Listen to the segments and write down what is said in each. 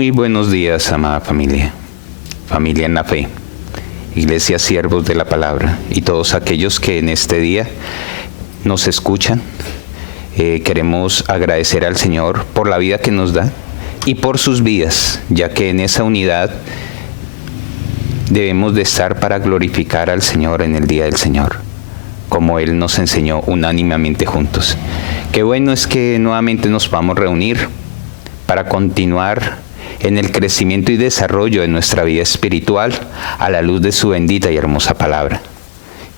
Muy buenos días, amada familia, familia en la fe, iglesia siervos de la palabra y todos aquellos que en este día nos escuchan. Queremos agradecer al Señor por la vida que nos da y por sus vidas, ya que en esa unidad debemos de estar para glorificar al Señor en el día del Señor, como Él nos enseñó unánimemente juntos. Qué bueno es que nuevamente nos podamos reunir para continuar en el crecimiento y desarrollo de nuestra vida espiritual a la luz de su bendita y hermosa palabra.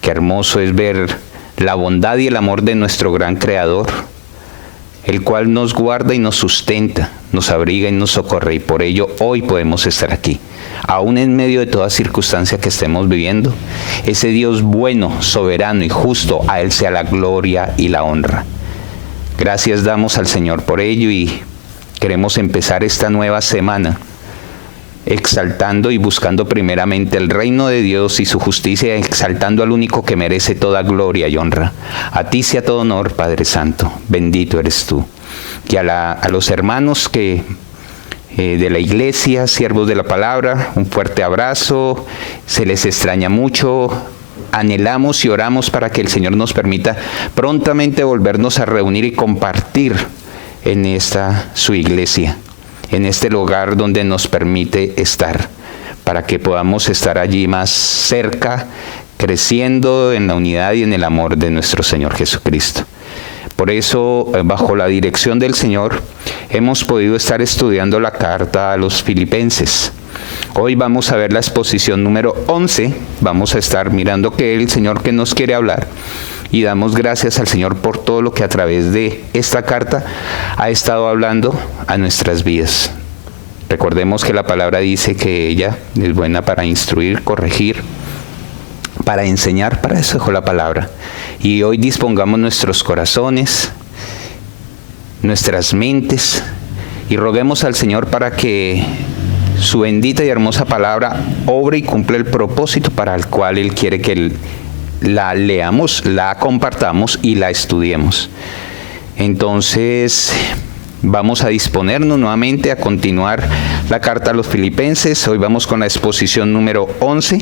Qué hermoso es ver la bondad y el amor de nuestro gran Creador, el cual nos guarda y nos sustenta, nos abriga y nos socorre, y por ello hoy podemos estar aquí. Aún en medio de toda circunstancia que estemos viviendo, ese Dios bueno, soberano y justo, a Él sea la gloria y la honra. Gracias damos al Señor por ello y queremos empezar esta nueva semana exaltando y buscando primeramente el reino de Dios y su justicia, exaltando al único que merece toda gloria y honra. A ti sea todo honor, Padre Santo, bendito eres tú. Y a los hermanos que de la iglesia, siervos de la palabra, un fuerte abrazo, se les extraña mucho. Anhelamos y oramos para que el Señor nos permita prontamente volvernos a reunir y compartir en esta su iglesia, en este lugar donde nos permite estar, para que podamos estar allí más cerca, creciendo en la unidad y en el amor de nuestro Señor Jesucristo. Por eso, bajo la dirección del Señor, hemos podido estar estudiando la carta a los Filipenses. Hoy vamos a ver la exposición número 11, vamos a estar mirando qué es el Señor que nos quiere hablar y damos gracias al Señor por todo lo que a través de esta carta ha estado hablando a nuestras vidas. Recordemos que la palabra dice que ella es buena para instruir, corregir, para enseñar, para eso dejó la palabra. Y hoy dispongamos nuestros corazones, nuestras mentes y roguemos al Señor para que su bendita y hermosa palabra obre y cumple el propósito para el cual Él quiere que la leamos, la compartamos y la estudiemos. Entonces, vamos a disponernos nuevamente a continuar la carta a los Filipenses. Hoy vamos con la exposición número 11.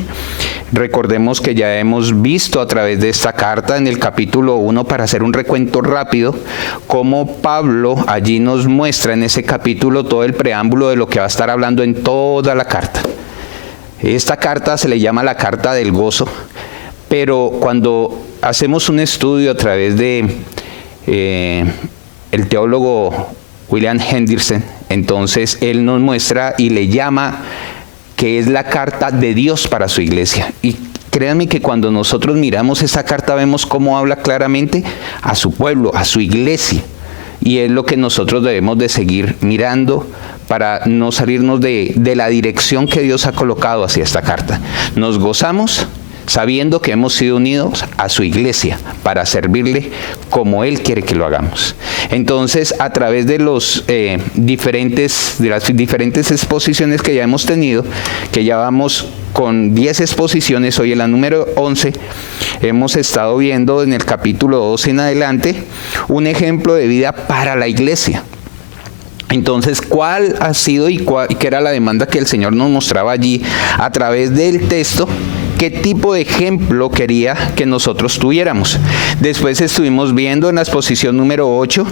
Recordemos que ya hemos visto a través de esta carta en el capítulo 1, para hacer un recuento rápido, cómo Pablo allí nos muestra en ese capítulo todo el preámbulo de lo que va a estar hablando en toda la carta. Esta carta se le llama la carta del gozo, pero cuando hacemos un estudio a través de el teólogo William Henderson, entonces él nos muestra y le llama que es la carta de Dios para su iglesia. Y créanme que cuando nosotros miramos esa carta vemos cómo habla claramente a su pueblo, a su iglesia. Y es lo que nosotros debemos de seguir mirando para no salirnos de la dirección que Dios ha colocado hacia esta carta. Nos gozamos sabiendo que hemos sido unidos a su iglesia para servirle como Él quiere que lo hagamos. Entonces, a través de las diferentes exposiciones que ya hemos tenido, que ya vamos con 10 exposiciones, hoy en la número 11, hemos estado viendo en el capítulo 12 en adelante un ejemplo de vida para la iglesia. Entonces, ¿cuál ha sido y qué era la demanda que el Señor nos mostraba allí a través del texto? ¿Qué tipo de ejemplo quería que nosotros tuviéramos? Después estuvimos viendo en la exposición número 8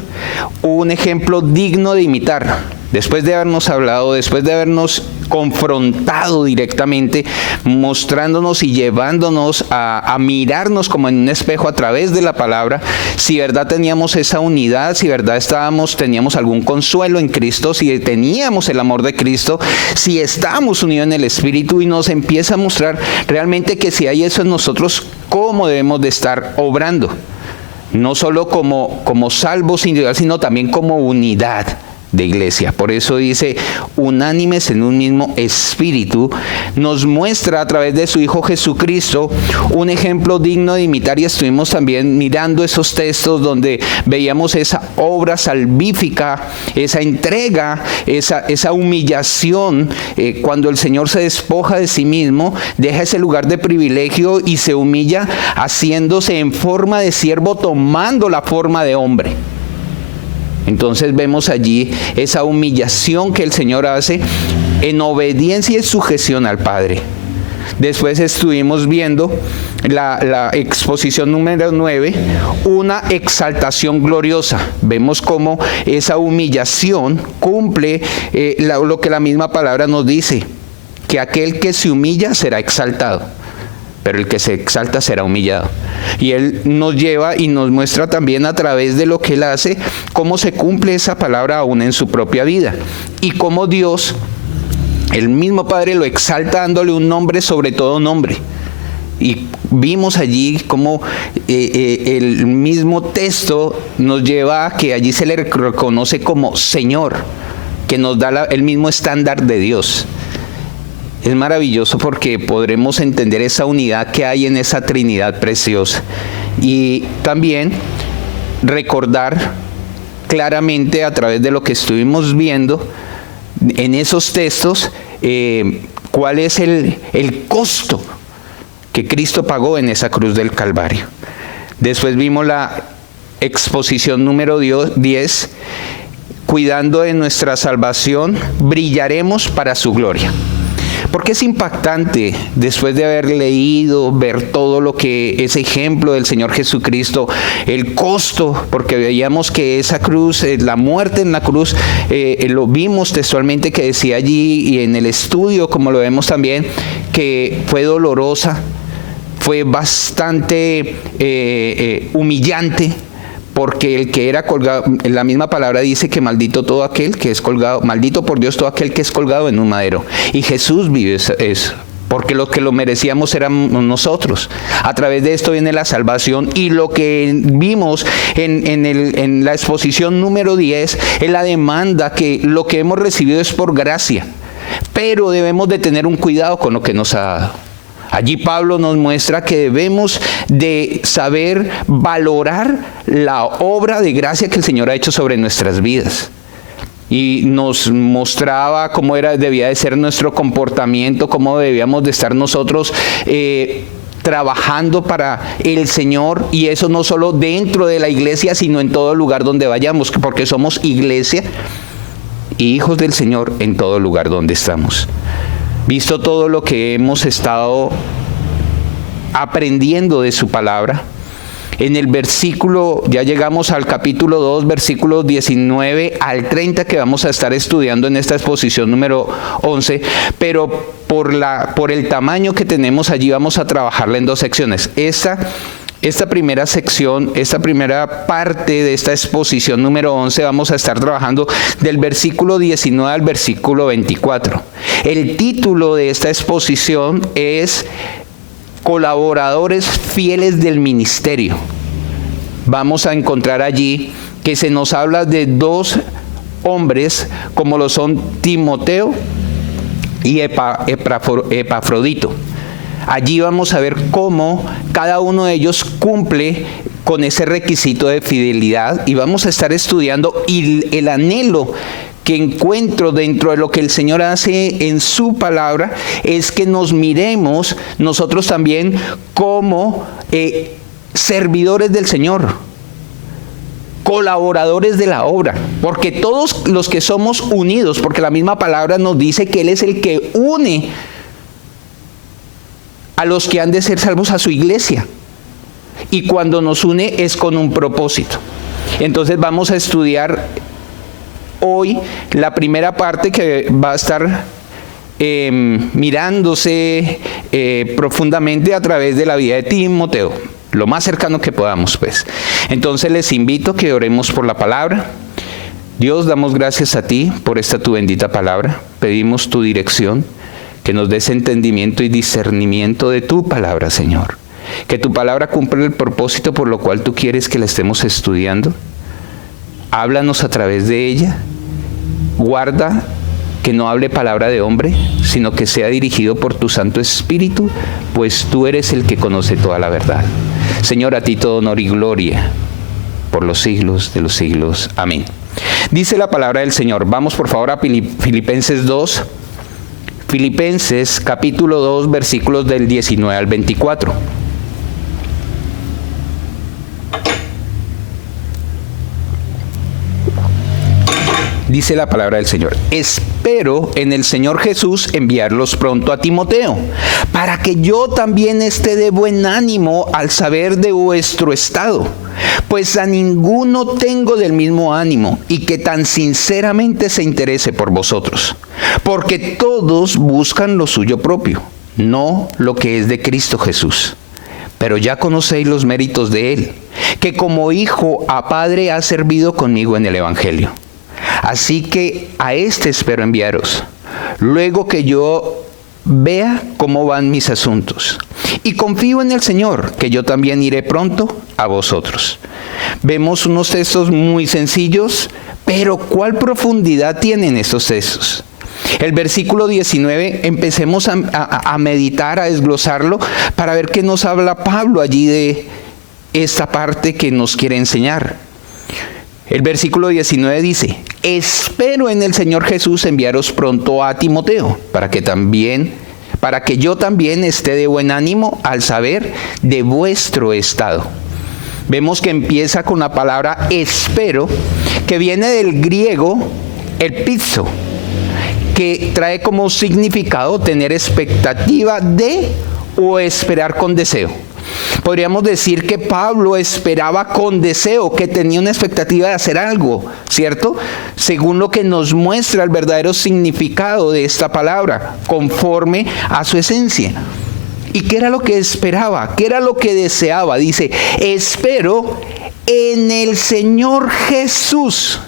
un ejemplo digno de imitar. Después de habernos hablado, después de habernos confrontado directamente, mostrándonos y llevándonos a mirarnos como en un espejo a través de la palabra, si verdad teníamos esa unidad, si verdad teníamos algún consuelo en Cristo, si teníamos el amor de Cristo, si estábamos unidos en el Espíritu, y nos empieza a mostrar realmente que si hay eso en nosotros, cómo debemos de estar obrando, no solo como salvos individuales, sino también como unidad de iglesia. Por eso dice, unánimes en un mismo espíritu. Nos muestra a través de su Hijo Jesucristo un ejemplo digno de imitar, y estuvimos también mirando esos textos donde veíamos esa obra salvífica, esa entrega, esa humillación, cuando el Señor se despoja de sí mismo, deja ese lugar de privilegio y se humilla haciéndose en forma de siervo, tomando la forma de hombre. Entonces vemos allí esa humillación que el Señor hace en obediencia y sujeción al Padre. Después estuvimos viendo la exposición número 9, una exaltación gloriosa. Vemos cómo esa humillación cumple lo que la misma palabra nos dice, que aquel que se humilla será exaltado, pero el que se exalta será humillado. Y Él nos lleva y nos muestra también a través de lo que Él hace, cómo se cumple esa palabra aún en su propia vida. Y cómo Dios, el mismo Padre, lo exalta dándole un nombre sobre todo nombre. Y vimos allí cómo el mismo texto nos lleva a que allí se le reconoce como Señor, que nos da el mismo estándar de Dios. Es maravilloso porque podremos entender esa unidad que hay en esa Trinidad preciosa. Y también recordar claramente a través de lo que estuvimos viendo en esos textos, cuál es el costo que Cristo pagó en esa cruz del Calvario. Después vimos la exposición número 10, cuidando de nuestra salvación, brillaremos para su gloria. Porque es impactante, después de haber leído, ver todo lo que ese ejemplo del Señor Jesucristo, el costo, porque veíamos que esa cruz, la muerte en la cruz, lo vimos textualmente que decía allí, y en el estudio, como lo vemos también, que fue dolorosa, fue bastante humillante, porque el que era colgado, la misma palabra dice que maldito todo aquel que es colgado, maldito por Dios todo aquel que es colgado en un madero. Y Jesús vive eso, porque los que lo merecíamos éramos nosotros. A través de esto viene la salvación, y lo que vimos en la exposición número 10 es la demanda, que lo que hemos recibido es por gracia, pero debemos de tener un cuidado con lo que nos ha dado. Allí Pablo nos muestra que debemos de saber valorar la obra de gracia que el Señor ha hecho sobre nuestras vidas. Y nos mostraba cómo debía de ser nuestro comportamiento, cómo debíamos de estar nosotros trabajando para el Señor, y eso no solo dentro de la iglesia, sino en todo lugar donde vayamos, porque somos iglesia y hijos del Señor en todo lugar donde estamos. Visto todo lo que hemos estado aprendiendo de su palabra, en el versículo, ya llegamos al capítulo 2, versículos 19 al 30, que vamos a estar estudiando en esta exposición número 11, pero por el tamaño que tenemos allí vamos a trabajarla en dos secciones. Esta primera sección, esta primera parte de esta exposición número 11, vamos a estar trabajando del versículo 19 al versículo 24. El título de esta exposición es Colaboradores fieles del ministerio. Vamos a encontrar allí que se nos habla de dos hombres, como lo son Timoteo y Epafrodito. Allí vamos a ver cómo cada uno de ellos cumple con ese requisito de fidelidad, y vamos a estar estudiando el anhelo que encuentro dentro de lo que el Señor hace en su palabra, es que nos miremos nosotros también como servidores del Señor, colaboradores de la obra, porque todos los que somos unidos, porque la misma palabra nos dice que Él es el que une a los que han de ser salvos a su iglesia, y cuando nos une es con un propósito. Entonces vamos a estudiar hoy la primera parte, que va a estar mirándose profundamente a través de la vida de Timoteo, lo más cercano que podamos, pues. Entonces les invito a que oremos por la palabra. Dios, damos gracias a ti por esta tu bendita palabra. Pedimos tu dirección, que nos des entendimiento y discernimiento de tu palabra, Señor. Que tu palabra cumpla el propósito por lo cual tú quieres que la estemos estudiando. Háblanos a través de ella. Guarda que no hable palabra de hombre, sino que sea dirigido por tu Santo Espíritu, pues tú eres el que conoce toda la verdad. Señor, a ti todo honor y gloria por los siglos de los siglos. Amén. Dice la palabra del Señor. Vamos por favor a Filipenses 2. Filipenses capítulo 2, versículos del 19 al 24. Dice la palabra del Señor: espero en el Señor Jesús enviarlos pronto a Timoteo, para que yo también esté de buen ánimo al saber de vuestro estado, pues a ninguno tengo del mismo ánimo, y que tan sinceramente se interese por vosotros, porque todos buscan lo suyo propio, no lo que es de Cristo Jesús. Pero ya conocéis los méritos de Él, que como hijo a padre ha servido conmigo en el Evangelio. Así que a este espero enviaros, luego que yo vea cómo van mis asuntos. Y confío en el Señor, que yo también iré pronto a vosotros. Vemos unos textos muy sencillos, pero ¿cuál profundidad tienen estos textos? El versículo 19, empecemos a meditar, a desglosarlo, para ver qué nos habla Pablo allí de esta parte que nos quiere enseñar. El versículo 19 dice: espero en el Señor Jesús enviaros pronto a Timoteo, para que yo también esté de buen ánimo al saber de vuestro estado. Vemos que empieza con la palabra espero, que viene del griego epizo, que trae como significado tener expectativa de o esperar con deseo. Podríamos decir que Pablo esperaba con deseo, que tenía una expectativa de hacer algo, ¿cierto? Según lo que nos muestra el verdadero significado de esta palabra, conforme a su esencia. ¿Y qué era lo que esperaba? ¿Qué era lo que deseaba? Dice: espero en el Señor Jesús.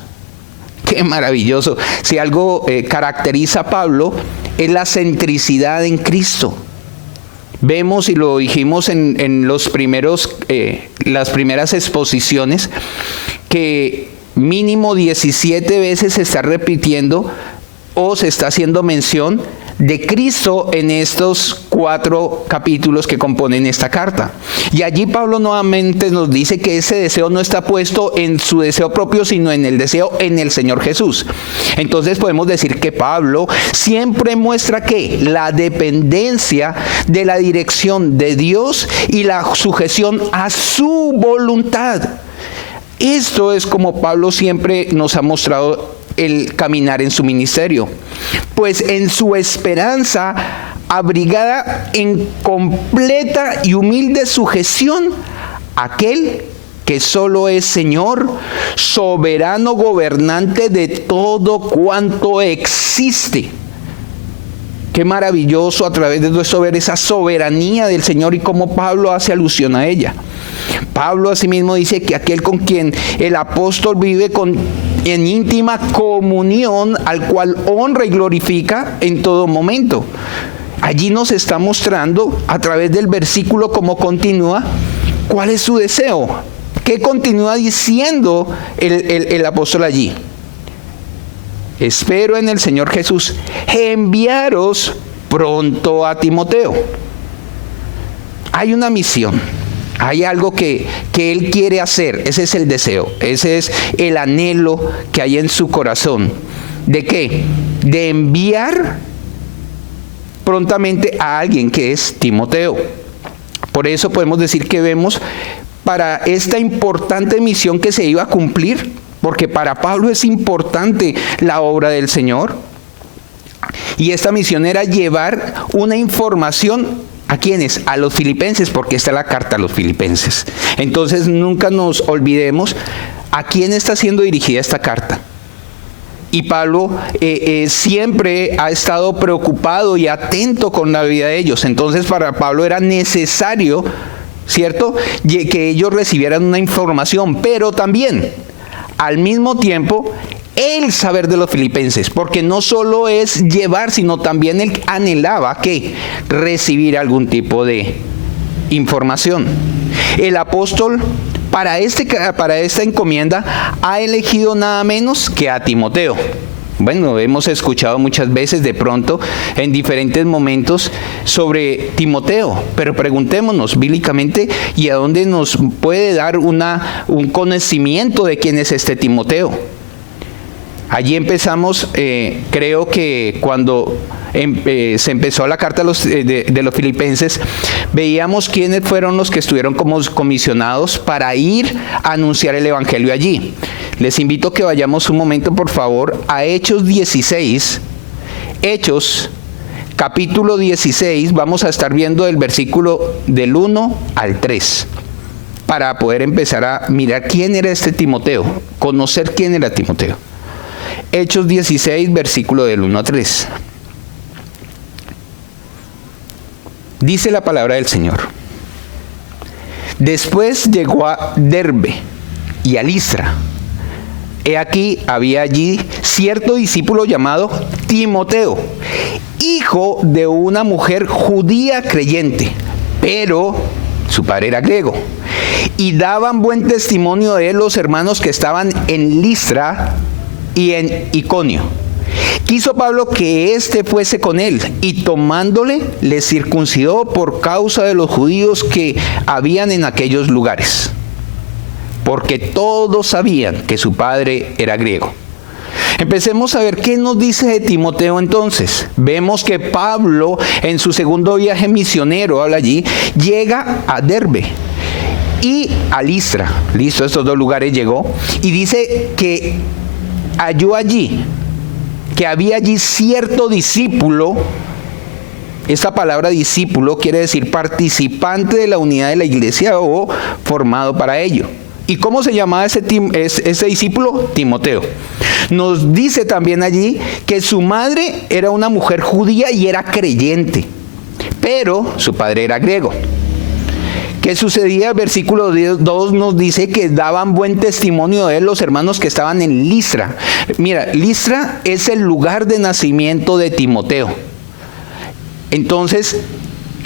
¡Qué maravilloso! Si algo caracteriza a Pablo, es la centricidad en Cristo. Vemos, y lo dijimos en las primeras exposiciones, que mínimo 17 veces se está repitiendo o se está haciendo mención de Cristo en estos 4 capítulos que componen esta carta. Y allí Pablo nuevamente nos dice que ese deseo no está puesto en su deseo propio, sino en el deseo en el Señor Jesús. Entonces podemos decir que Pablo siempre muestra que la dependencia de la dirección de Dios y la sujeción a su voluntad. Esto es como Pablo siempre nos ha mostrado el caminar en su ministerio, pues en su esperanza abrigada en completa y humilde sujeción a aquel que solo es Señor, soberano gobernante de todo cuanto existe. Qué maravilloso a través de todo esto ver esa soberanía del Señor y cómo Pablo hace alusión a ella. Pablo asimismo dice que aquel con quien el apóstol vive en íntima comunión, al cual honra y glorifica en todo momento. Allí nos está mostrando a través del versículo cómo continúa, cuál es su deseo. ¿Qué continúa diciendo el apóstol allí? Espero en el Señor Jesús enviaros pronto a Timoteo. Hay una misión. Hay algo que él quiere hacer. Ese es el deseo. Ese es el anhelo que hay en su corazón. ¿De qué? De enviar prontamente a alguien, que es Timoteo. Por eso podemos decir que vemos para esta importante misión que se iba a cumplir, porque para Pablo es importante la obra del Señor. Y esta misión era llevar una información. ¿A quiénes? A los filipenses, porque esta es la carta a los filipenses. Entonces nunca nos olvidemos a quién está siendo dirigida esta carta. Y Pablo siempre ha estado preocupado y atento con la vida de ellos. Entonces para Pablo era necesario, ¿cierto?, que ellos recibieran una información, pero también, al mismo tiempo, el saber de los filipenses, porque no solo es llevar, sino también él anhelaba que recibir algún tipo de información. El apóstol para esta encomienda ha elegido nada menos que a Timoteo. Bueno, hemos escuchado muchas veces de pronto en diferentes momentos sobre Timoteo, pero preguntémonos bíblicamente y a dónde nos puede dar un conocimiento de quién es este Timoteo. Allí empezamos, creo que cuando se empezó la carta de los filipenses, veíamos quiénes fueron los que estuvieron como comisionados para ir a anunciar el evangelio allí. Les invito a que vayamos un momento, por favor, a Hechos 16. Hechos, capítulo 16, vamos a estar viendo el versículo del 1 al 3, para poder empezar a mirar quién era este Timoteo, conocer quién era Timoteo. Hechos 16, versículo del 1 a 3. Dice la palabra del Señor. Después llegó a Derbe y a Listra. He aquí, había allí cierto discípulo llamado Timoteo, hijo de una mujer judía creyente, pero su padre era griego. Y daban buen testimonio de él los hermanos que estaban en Listra y en Iconio. Quiso Pablo que éste fuese con él, y tomándole, le circuncidó por causa de los judíos que habían en aquellos lugares, porque todos sabían que su padre era griego. Empecemos a ver qué nos dice de Timoteo entonces. Vemos que Pablo, en su segundo viaje misionero, habla allí, llega a Derbe y a Listra. Listo, estos dos lugares llegó, y dice que halló allí, que había allí cierto discípulo. Esta palabra discípulo quiere decir participante de la unidad de la iglesia o formado para ello. ¿Y cómo se llamaba ese discípulo? Timoteo. Nos dice también allí que su madre era una mujer judía y era creyente, pero su padre era griego. ¿Qué sucedía? El versículo 2 nos dice que daban buen testimonio de él los hermanos que estaban en Listra. Mira, Listra es el lugar de nacimiento de Timoteo. Entonces,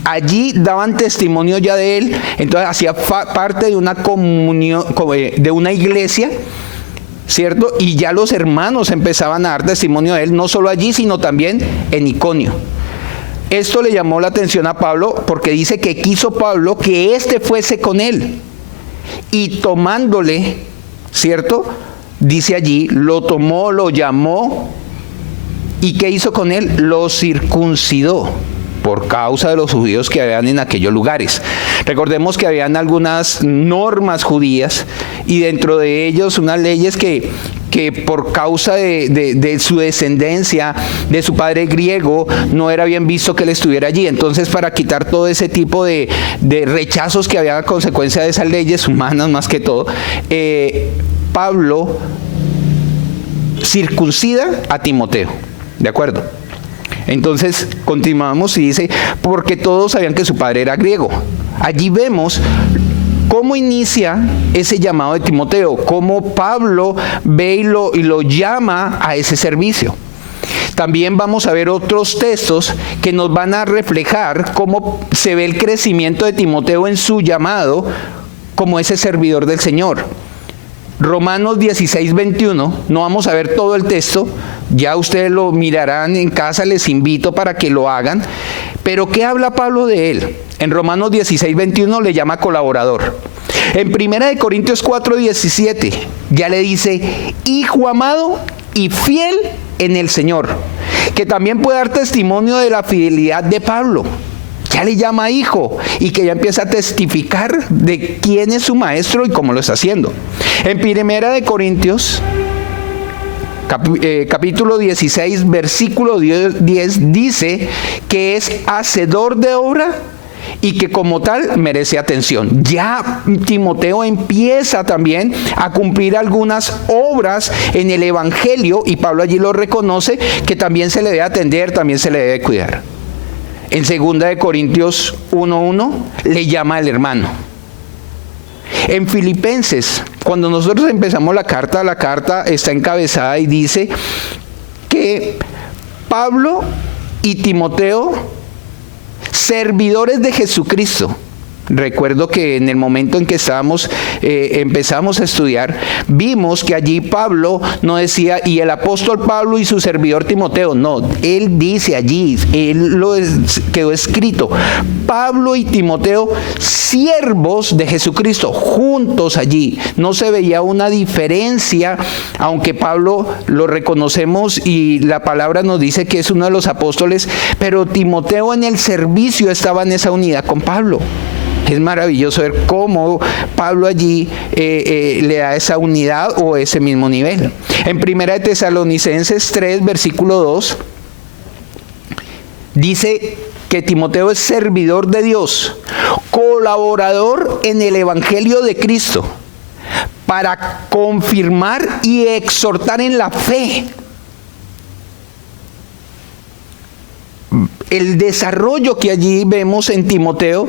allí daban testimonio ya de él. Entonces, hacía parte de una comunión, de una iglesia, ¿cierto? Y ya los hermanos empezaban a dar testimonio de él, no solo allí, sino también en Iconio. Esto le llamó la atención a Pablo porque dice que quiso Pablo que éste fuese con él. Y tomándole, ¿cierto? Dice allí, lo tomó, lo llamó. ¿Y qué hizo con él? Lo circuncidó por causa de los judíos que habían en aquellos lugares. Recordemos que habían algunas normas judías y dentro de ellos unas leyes que por causa de su descendencia, de su padre griego, no era bien visto que él estuviera allí. Entonces, para quitar todo ese tipo de rechazos que había a consecuencia de esas leyes humanas más que todo, Pablo circuncida a Timoteo. ¿De acuerdo? Entonces, continuamos y dice, porque todos sabían que su padre era griego. Allí vemos cómo inicia ese llamado de Timoteo, cómo Pablo ve y lo llama a ese servicio. También vamos a ver otros textos que nos van a reflejar cómo se ve el crecimiento de Timoteo en su llamado como ese servidor del Señor. Romanos 16, 21, no vamos a ver todo el texto, ya ustedes lo mirarán en casa, les invito para que lo hagan. Pero ¿qué habla Pablo de él? En Romanos 16, 21 le llama colaborador. En 1 Corintios 4, 17 ya le dice, hijo amado y fiel en el Señor, que también puede dar testimonio de la fidelidad de Pablo. Ya le llama hijo y que ya empieza a testificar de quién es su maestro y cómo lo está haciendo. En 1 Corintios capítulo 16, versículo 10 dice que es hacedor de obra y que como tal merece atención. Ya Timoteo empieza también a cumplir algunas obras en el Evangelio y Pablo allí lo reconoce, que también se le debe atender, también se le debe cuidar. En 2 Corintios 1:1 le llama el hermano. En Filipenses, cuando nosotros empezamos la carta está encabezada y dice que Pablo y Timoteo, servidores de Jesucristo. Recuerdo que en el momento en que empezamos a estudiar, vimos que allí Pablo no decía, y el apóstol Pablo y su servidor Timoteo. No, él dice allí, quedó escrito, Pablo y Timoteo, siervos de Jesucristo, juntos allí. No se veía una diferencia, aunque Pablo lo reconocemos y la palabra nos dice que es uno de los apóstoles, pero Timoteo en el servicio estaba en esa unidad con Pablo. Es maravilloso ver cómo Pablo allí le da esa unidad o ese mismo nivel. En 1 de Tesalonicenses 3, versículo 2, dice que Timoteo es servidor de Dios, colaborador en el Evangelio de Cristo, para confirmar y exhortar en la fe. El desarrollo que allí vemos en Timoteo,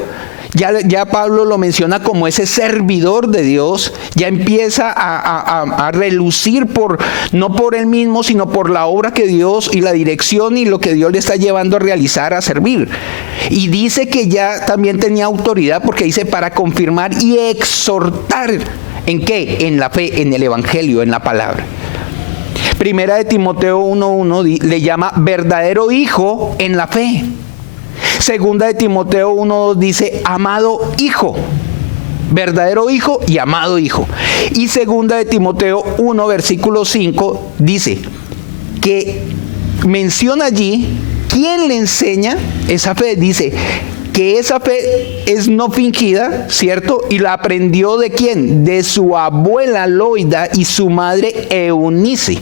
ya Pablo lo menciona como ese servidor de Dios, ya empieza a relucir no por él mismo, sino por la obra que Dios y la dirección y lo que Dios le está llevando a realizar, a servir. Y dice que ya también tenía autoridad porque dice para confirmar y exhortar. ¿En qué? En la fe, en el Evangelio, en la palabra. Primera de Timoteo 1:1 le llama verdadero hijo en la fe. Segunda de Timoteo 1:2 dice amado hijo, verdadero hijo y amado hijo. Y segunda de Timoteo 1 versículo 5 dice que menciona allí quién le enseña esa fe. Dice que esa fe es no fingida, ¿cierto? Y la aprendió ¿de quién? De su abuela Loida y su madre Eunice.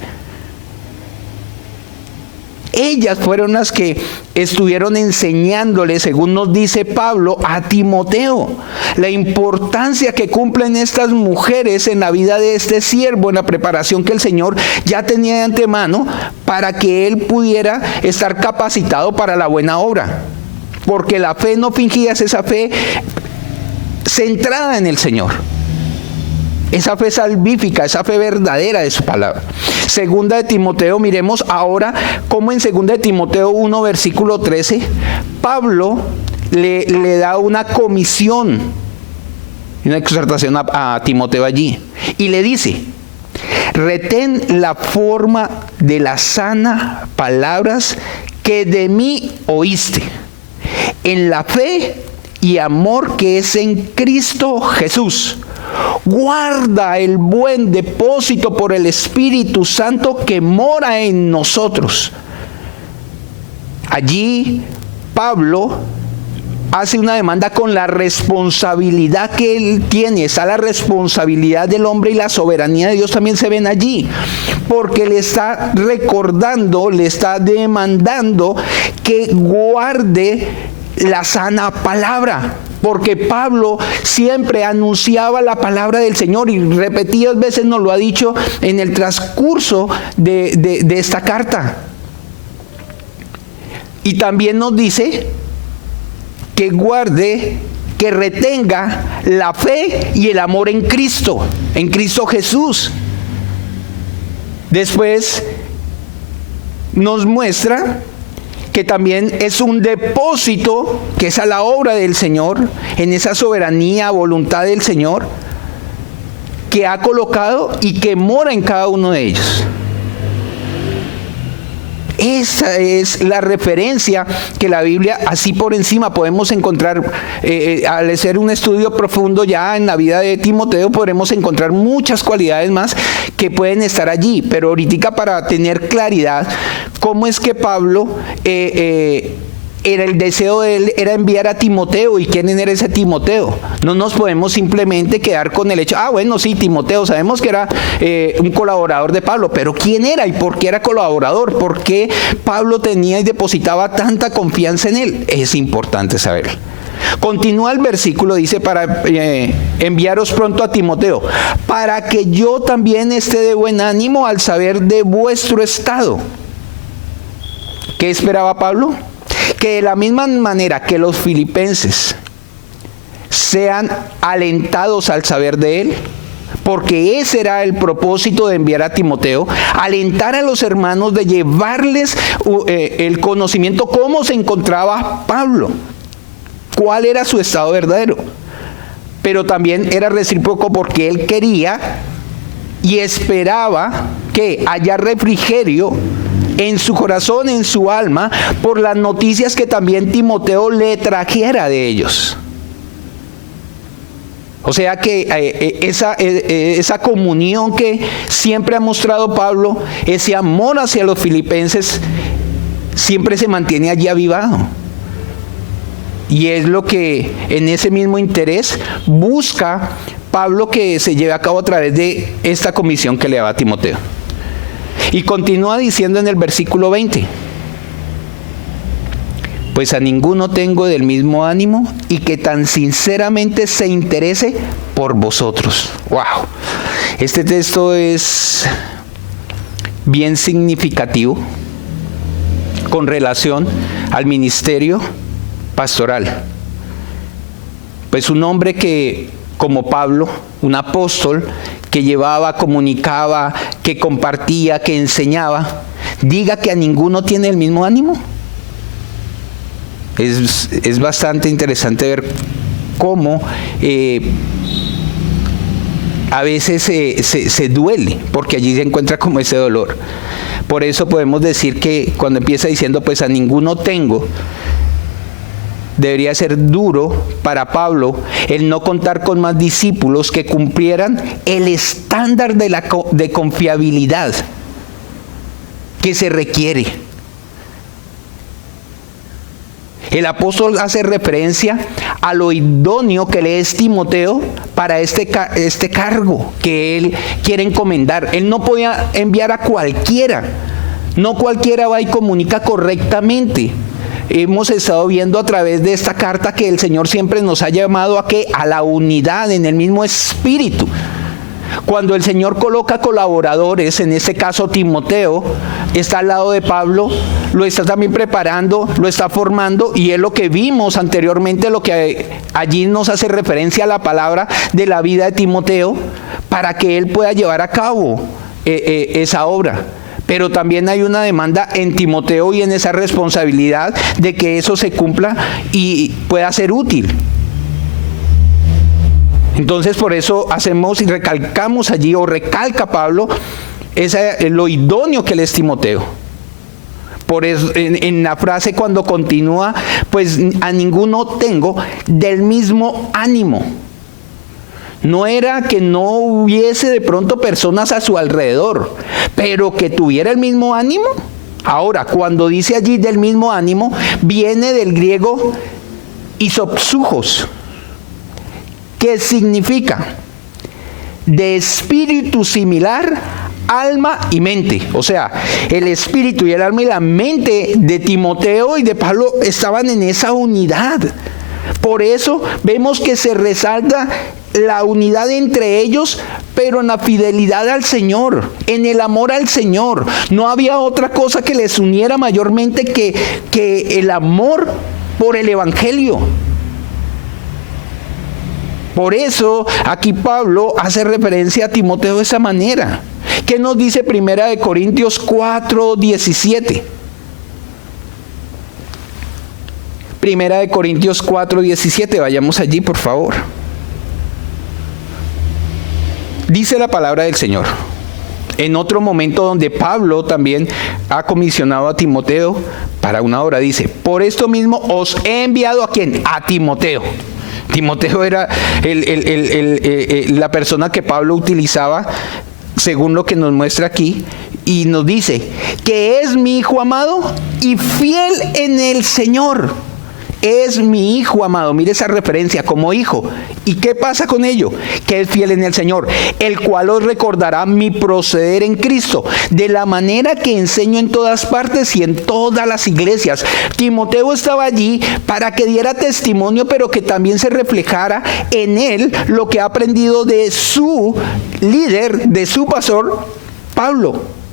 Ellas fueron las que estuvieron enseñándole, según nos dice Pablo, a Timoteo, la importancia que cumplen estas mujeres en la vida de este siervo, en la preparación que el Señor ya tenía de antemano para que él pudiera estar capacitado para la buena obra. Porque la fe no fingida es esa fe centrada en el Señor. Esa fe salvífica, esa fe verdadera de su palabra. Segunda de Timoteo, miremos ahora cómo en segunda de Timoteo 1, versículo 13, Pablo le da una comisión, una exhortación a Timoteo allí. Y le dice, retén la forma de las sanas palabras que de mí oíste, en la fe y amor que es en Cristo Jesús. Guarda el buen depósito por el Espíritu Santo que mora en nosotros. Allí Pablo hace una demanda con la responsabilidad que él tiene. Está la responsabilidad del hombre y la soberanía de Dios también se ven allí. Porque le está recordando, le está demandando que guarde la sana palabra. Porque Pablo siempre anunciaba la palabra del Señor y repetidas veces nos lo ha dicho en el transcurso de esta carta. Y también nos dice que guarde, que retenga la fe y el amor en Cristo Jesús. Después nos muestra que también es un depósito que es a la obra del Señor, en esa soberanía, voluntad del Señor, que ha colocado y que mora en cada uno de ellos. Esa es la referencia que la Biblia, así por encima, podemos encontrar, al hacer un estudio profundo ya en la vida de Timoteo, podremos encontrar muchas cualidades más que pueden estar allí. Pero ahorita para tener claridad, cómo es que Pablo, era el deseo de él, era enviar a Timoteo. ¿Y quién era ese Timoteo? No nos podemos simplemente quedar con el hecho, bueno, sí, Timoteo, sabemos que era un colaborador de Pablo, pero ¿quién era y por qué era colaborador? ¿Por qué Pablo tenía y depositaba tanta confianza en él? Es importante saberlo. Continúa el versículo, dice, para enviaros pronto a Timoteo, para que yo también esté de buen ánimo al saber de vuestro estado. ¿Qué esperaba Pablo? Que de la misma manera que los filipenses sean alentados al saber de él, porque ese era el propósito de enviar a Timoteo, alentar a los hermanos de llevarles el conocimiento, cómo se encontraba Pablo, cuál era su estado verdadero. Pero también era recíproco porque él quería y esperaba que haya refrigerio en su corazón, en su alma, por las noticias que también Timoteo le trajera de ellos. O sea que esa comunión que siempre ha mostrado Pablo, ese amor hacia los filipenses, siempre se mantiene allí avivado. Y es lo que en ese mismo interés busca Pablo que se lleve a cabo a través de esta comisión que le daba a Timoteo. Y continúa diciendo en el versículo 20: pues a ninguno tengo del mismo ánimo y que tan sinceramente se interese por vosotros. ¡Wow! Este texto es bien significativo con relación al ministerio pastoral. Pues un hombre que, como Pablo, un apóstol que llevaba, comunicaba, que compartía, que enseñaba, diga que a ninguno tiene el mismo ánimo. Es bastante interesante ver cómo a veces se duele, porque allí se encuentra como ese dolor. Por eso podemos decir que cuando empieza diciendo pues a ninguno tengo, debería ser duro para Pablo el no contar con más discípulos que cumplieran el estándar de confiabilidad que se requiere. El apóstol hace referencia a lo idóneo que le es Timoteo para este cargo que él quiere encomendar. Él no podía enviar a cualquiera. No cualquiera va y comunica correctamente. Hemos estado viendo a través de esta carta que el Señor siempre nos ha llamado a la unidad en el mismo espíritu. Cuando el Señor coloca colaboradores, en este caso Timoteo, está al lado de Pablo, lo está también preparando, lo está formando, y es lo que vimos anteriormente, lo que allí nos hace referencia a la palabra de la vida de Timoteo, para que él pueda llevar a cabo esa obra. Pero también hay una demanda en Timoteo y en esa responsabilidad de que eso se cumpla y pueda ser útil. Entonces por eso hacemos y recalcamos allí, o recalca Pablo, lo idóneo que le es Timoteo. Por eso en la frase cuando continúa, pues a ninguno tengo del mismo ánimo. No era que no hubiese de pronto personas a su alrededor, pero que tuviera el mismo ánimo. Ahora, cuando dice allí del mismo ánimo, viene del griego isopsujos, que significa de espíritu similar, alma y mente. O sea, el espíritu y el alma y la mente de Timoteo y de Pablo estaban en esa unidad. Por eso vemos que se resalta la unidad entre ellos, pero en la fidelidad al Señor, en el amor al Señor. No había otra cosa que les uniera mayormente que el amor por el Evangelio. Por eso aquí Pablo hace referencia a Timoteo de esa manera. ¿Qué nos dice 1 Corintios 4:17? 1 Corintios 4:17, vayamos allí por favor. Dice la palabra del Señor. En otro momento donde Pablo también ha comisionado a Timoteo para una obra, dice: por esto mismo os he enviado ¿a quién? A Timoteo. Timoteo era la persona que Pablo utilizaba, según lo que nos muestra aquí, y nos dice que es mi hijo amado y fiel en el Señor. Es mi hijo amado, mire esa referencia, como hijo. ¿Y qué pasa con ello? Que es fiel en el Señor, el cual os recordará mi proceder en Cristo, de la manera que enseño en todas partes y en todas las iglesias. Timoteo estaba allí para que diera testimonio, pero que también se reflejara en él lo que ha aprendido de su líder, de su pastor, Pablo.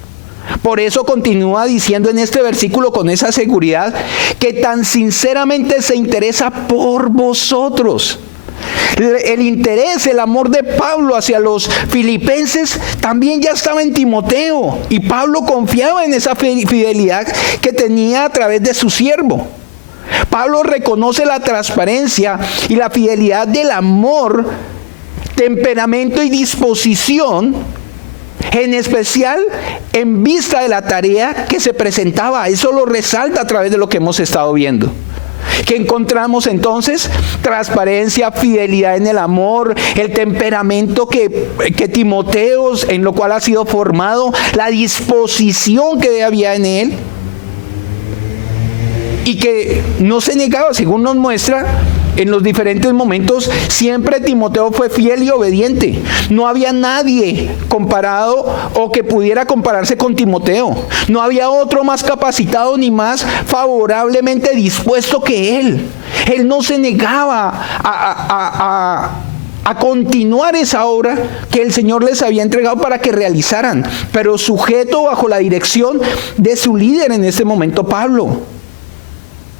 Por eso continúa diciendo en este versículo con esa seguridad que tan sinceramente se interesa por vosotros. El interés, el amor de Pablo hacia los filipenses también ya estaba en Timoteo, y Pablo confiaba en esa fidelidad que tenía a través de su siervo. Pablo reconoce la transparencia y la fidelidad del amor, temperamento y disposición, en especial en vista de la tarea que se presentaba. Eso lo resalta a través de lo que hemos estado viendo. ¿Qué encontramos entonces? Transparencia, fidelidad en el amor, el temperamento que Timoteo, en lo cual ha sido formado, la disposición que había en él. y que no se negaba, según nos muestra en los diferentes momentos. Siempre Timoteo fue fiel y obediente. No había nadie comparado o que pudiera compararse con Timoteo. No había otro más capacitado ni más favorablemente dispuesto que él. Él no se negaba a continuar esa obra que el Señor les había entregado para que realizaran, pero sujeto bajo la dirección de su líder en este momento, Pablo.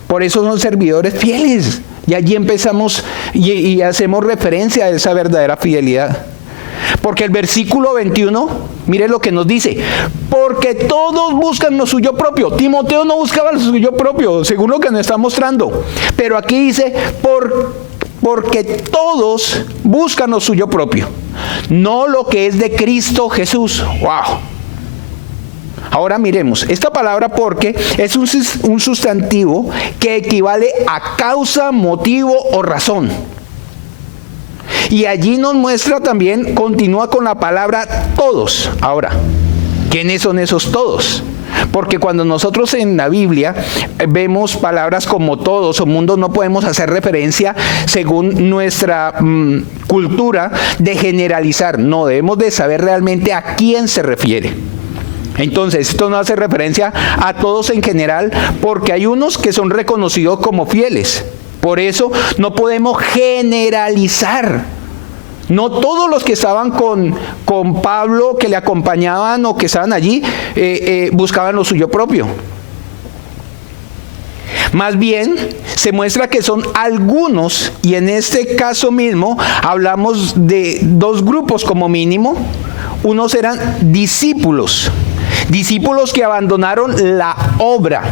Por eso son servidores fieles. Y allí empezamos y hacemos referencia a esa verdadera fidelidad. Porque el versículo 21, mire lo que nos dice: porque todos buscan lo suyo propio. Timoteo no buscaba lo suyo propio, según lo que nos está mostrando. Pero aquí dice, porque todos buscan lo suyo propio, no lo que es de Cristo Jesús. ¡Wow! Ahora miremos, esta palabra porque es un sustantivo que equivale a causa, motivo o razón. Y allí nos muestra también, continúa con la palabra todos. Ahora, ¿quiénes son esos todos? Porque cuando nosotros en la Biblia vemos palabras como todos o mundo, no podemos hacer referencia, según nuestra cultura, de generalizar. No, debemos de saber realmente a quién se refiere. Entonces, esto no hace referencia a todos en general, porque hay unos que son reconocidos como fieles. Por eso no podemos generalizar. No todos los que estaban con Pablo, que le acompañaban o que estaban allí, buscaban lo suyo propio. Más bien, se muestra que son algunos, y en este caso mismo hablamos de dos grupos como mínimo. Unos eran discípulos que abandonaron la obra.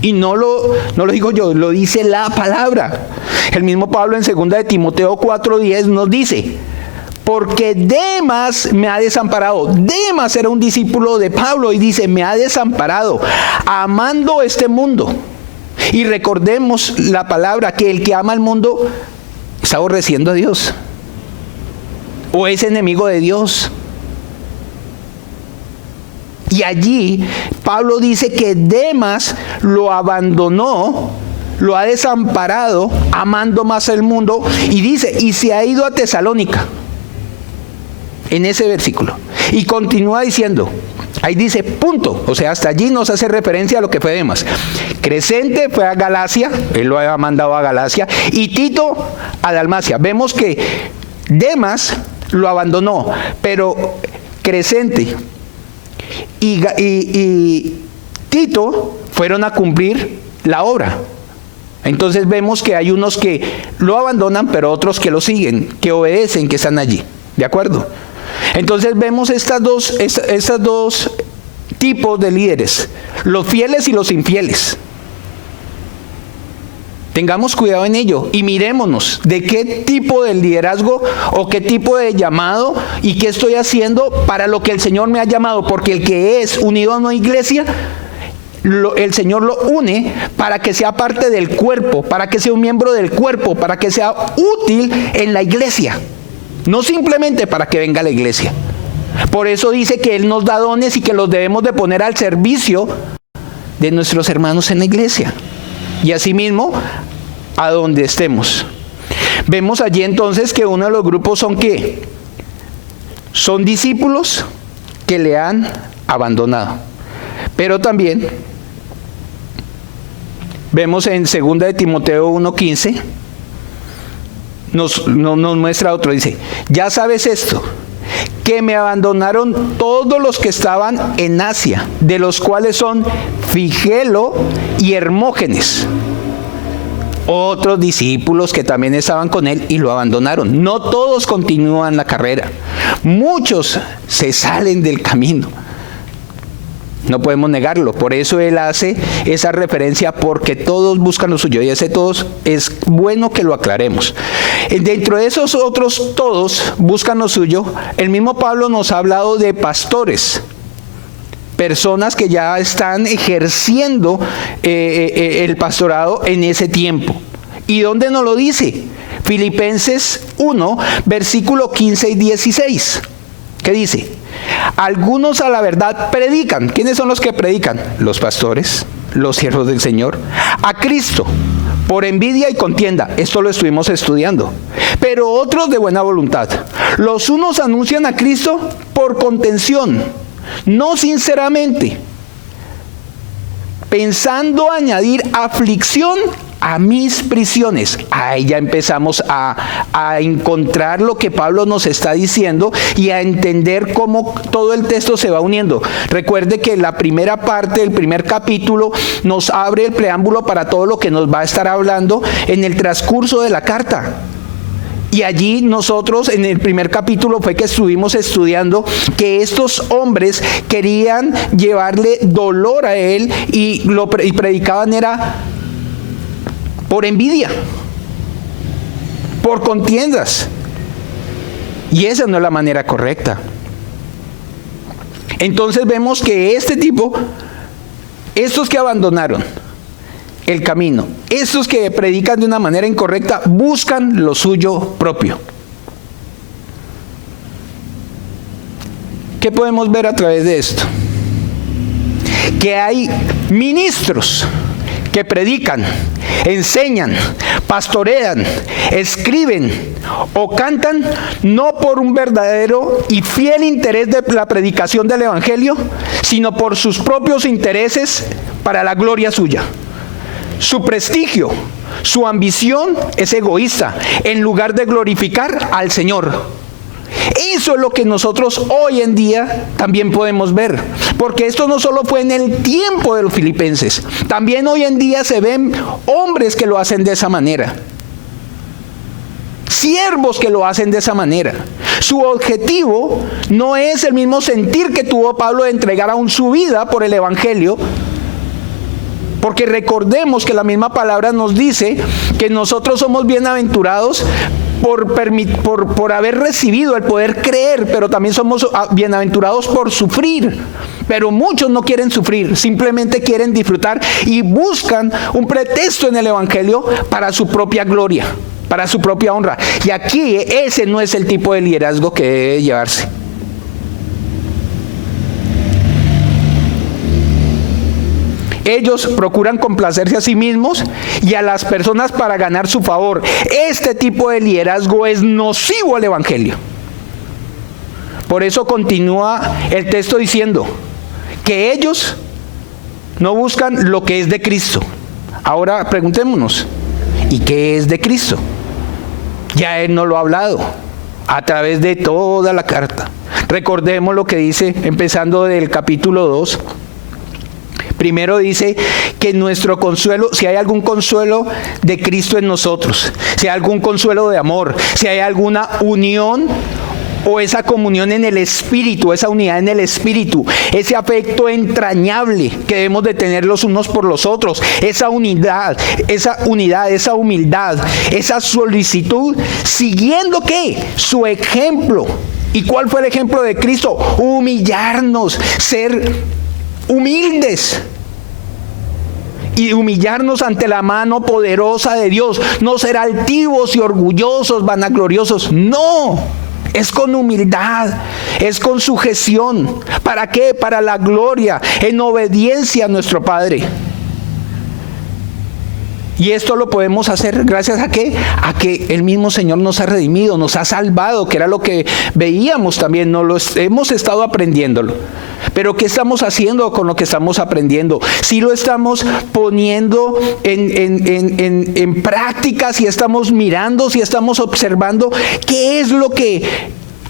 Y no lo digo yo, lo dice la palabra. El mismo Pablo en 2 de Timoteo 4:10 nos dice: porque Demas me ha desamparado. Demas era un discípulo de Pablo y dice: me ha desamparado, amando este mundo. Y recordemos la palabra, que el que ama al mundo está aborreciendo a Dios, o es enemigo de Dios. Y allí Pablo dice que Demas lo abandonó, lo ha desamparado, amando más el mundo, y dice, y se ha ido a Tesalónica, en ese versículo. Y continúa diciendo, ahí dice punto, o sea, hasta allí nos hace referencia a lo que fue Demas. Crescente fue a Galacia, él lo había mandado a Galacia, y Tito a Dalmacia. Vemos que Demas lo abandonó, pero Crescente y Tito fueron a cumplir la obra. Entonces vemos que hay unos que lo abandonan, pero otros que lo siguen, que obedecen, que están allí. ¿De acuerdo? Entonces vemos estas dos tipos de líderes, los fieles y los infieles. Tengamos cuidado en ello y mirémonos de qué tipo de liderazgo o qué tipo de llamado y qué estoy haciendo para lo que el Señor me ha llamado. Porque el que es unido a una iglesia, el Señor lo une para que sea parte del cuerpo, para que sea un miembro del cuerpo, para que sea útil en la iglesia. No simplemente para que venga a la iglesia. Por eso dice que Él nos da dones y que los debemos de poner al servicio de nuestros hermanos en la iglesia. Y asimismo, a donde estemos. Vemos allí entonces que uno de los grupos son ¿qué? Son discípulos que le han abandonado. Pero también vemos en 2 de Timoteo 1:15, nos muestra otro, dice, ya sabes esto, que me abandonaron todos los que estaban en Asia, de los cuales son Figelo y Hermógenes, otros discípulos que también estaban con él y lo abandonaron. No todos continúan la carrera, muchos se salen del camino. No podemos negarlo, por eso él hace esa referencia, porque todos buscan lo suyo, y ese todos es bueno que lo aclaremos. Dentro de esos otros todos buscan lo suyo, el mismo Pablo nos ha hablado de pastores, personas que ya están ejerciendo el pastorado en ese tiempo. ¿Y dónde nos lo dice? Filipenses 1, versículo 15 y 16. ¿Qué dice? Algunos a la verdad predican. ¿Quiénes son los que predican? Los pastores. los siervos del Señor? A Cristo, por envidia y contienda. Esto lo estuvimos estudiando. Pero otros de buena voluntad. Los unos anuncian a Cristo por contención, no sinceramente, pensando añadir aflicción a mis prisiones. Ahí ya empezamos a encontrar lo que Pablo nos está diciendo y a entender cómo todo el texto se va uniendo. Recuerde que la primera parte del primer capítulo nos abre el preámbulo para todo lo que nos va a estar hablando en el transcurso de la carta. Y allí nosotros en el primer capítulo fue que estuvimos estudiando que estos hombres querían llevarle dolor a él y predicaban era por envidia, por contiendas. Y esa no es la manera correcta. Entonces vemos que estos que abandonaron el camino, estos que predican de una manera incorrecta, buscan lo suyo propio. ¿Qué podemos ver a través de esto? Que hay ministros que predican, enseñan, pastorean, escriben o cantan no por un verdadero y fiel interés de la predicación del Evangelio, sino por sus propios intereses para la gloria suya. Su prestigio, su ambición es egoísta, en lugar de glorificar al Señor. Eso es lo que nosotros hoy en día también podemos ver, porque esto no solo fue en el tiempo de los filipenses, también hoy en día se ven hombres que lo hacen de esa manera, siervos que lo hacen de esa manera. Su objetivo no es el mismo sentir que tuvo Pablo de entregar aún su vida por el Evangelio, porque recordemos que la misma palabra nos dice que nosotros somos bienaventurados por haber recibido el poder creer, pero también somos bienaventurados por sufrir. Pero muchos no quieren sufrir, simplemente quieren disfrutar y buscan un pretexto en el Evangelio para su propia gloria, para su propia honra. Y aquí ese no es el tipo de liderazgo que debe llevarse. Ellos procuran complacerse a sí mismos y a las personas para ganar su favor. Este tipo de liderazgo es nocivo al Evangelio. Por eso continúa el texto diciendo que ellos no buscan lo que es de Cristo. Ahora preguntémonos, ¿y qué es de Cristo? Ya Él nos lo ha hablado a través de toda la carta. Recordemos lo que dice empezando del capítulo 2. Primero dice que nuestro consuelo, si hay algún consuelo de Cristo en nosotros, si hay algún consuelo de amor, si hay alguna unión o esa comunión en el Espíritu, esa unidad en el Espíritu, ese afecto entrañable que debemos de tener los unos por los otros, esa unidad, esa humildad, esa solicitud, siguiendo ¿qué? Su ejemplo. ¿Y cuál fue el ejemplo de Cristo? Humillarnos, ser humildes y humillarnos ante la mano poderosa de Dios, no ser altivos y orgullosos, vanagloriosos, no, es con humildad, es con sujeción. ¿Para qué? Para la gloria, en obediencia a nuestro Padre. Y esto lo podemos hacer gracias a ¿qué? A que el mismo Señor nos ha redimido, nos ha salvado, que era lo que veíamos también, hemos estado aprendiéndolo. Pero ¿qué estamos haciendo con lo que estamos aprendiendo? Si lo estamos poniendo en práctica, si estamos mirando, si estamos observando, ¿qué es lo que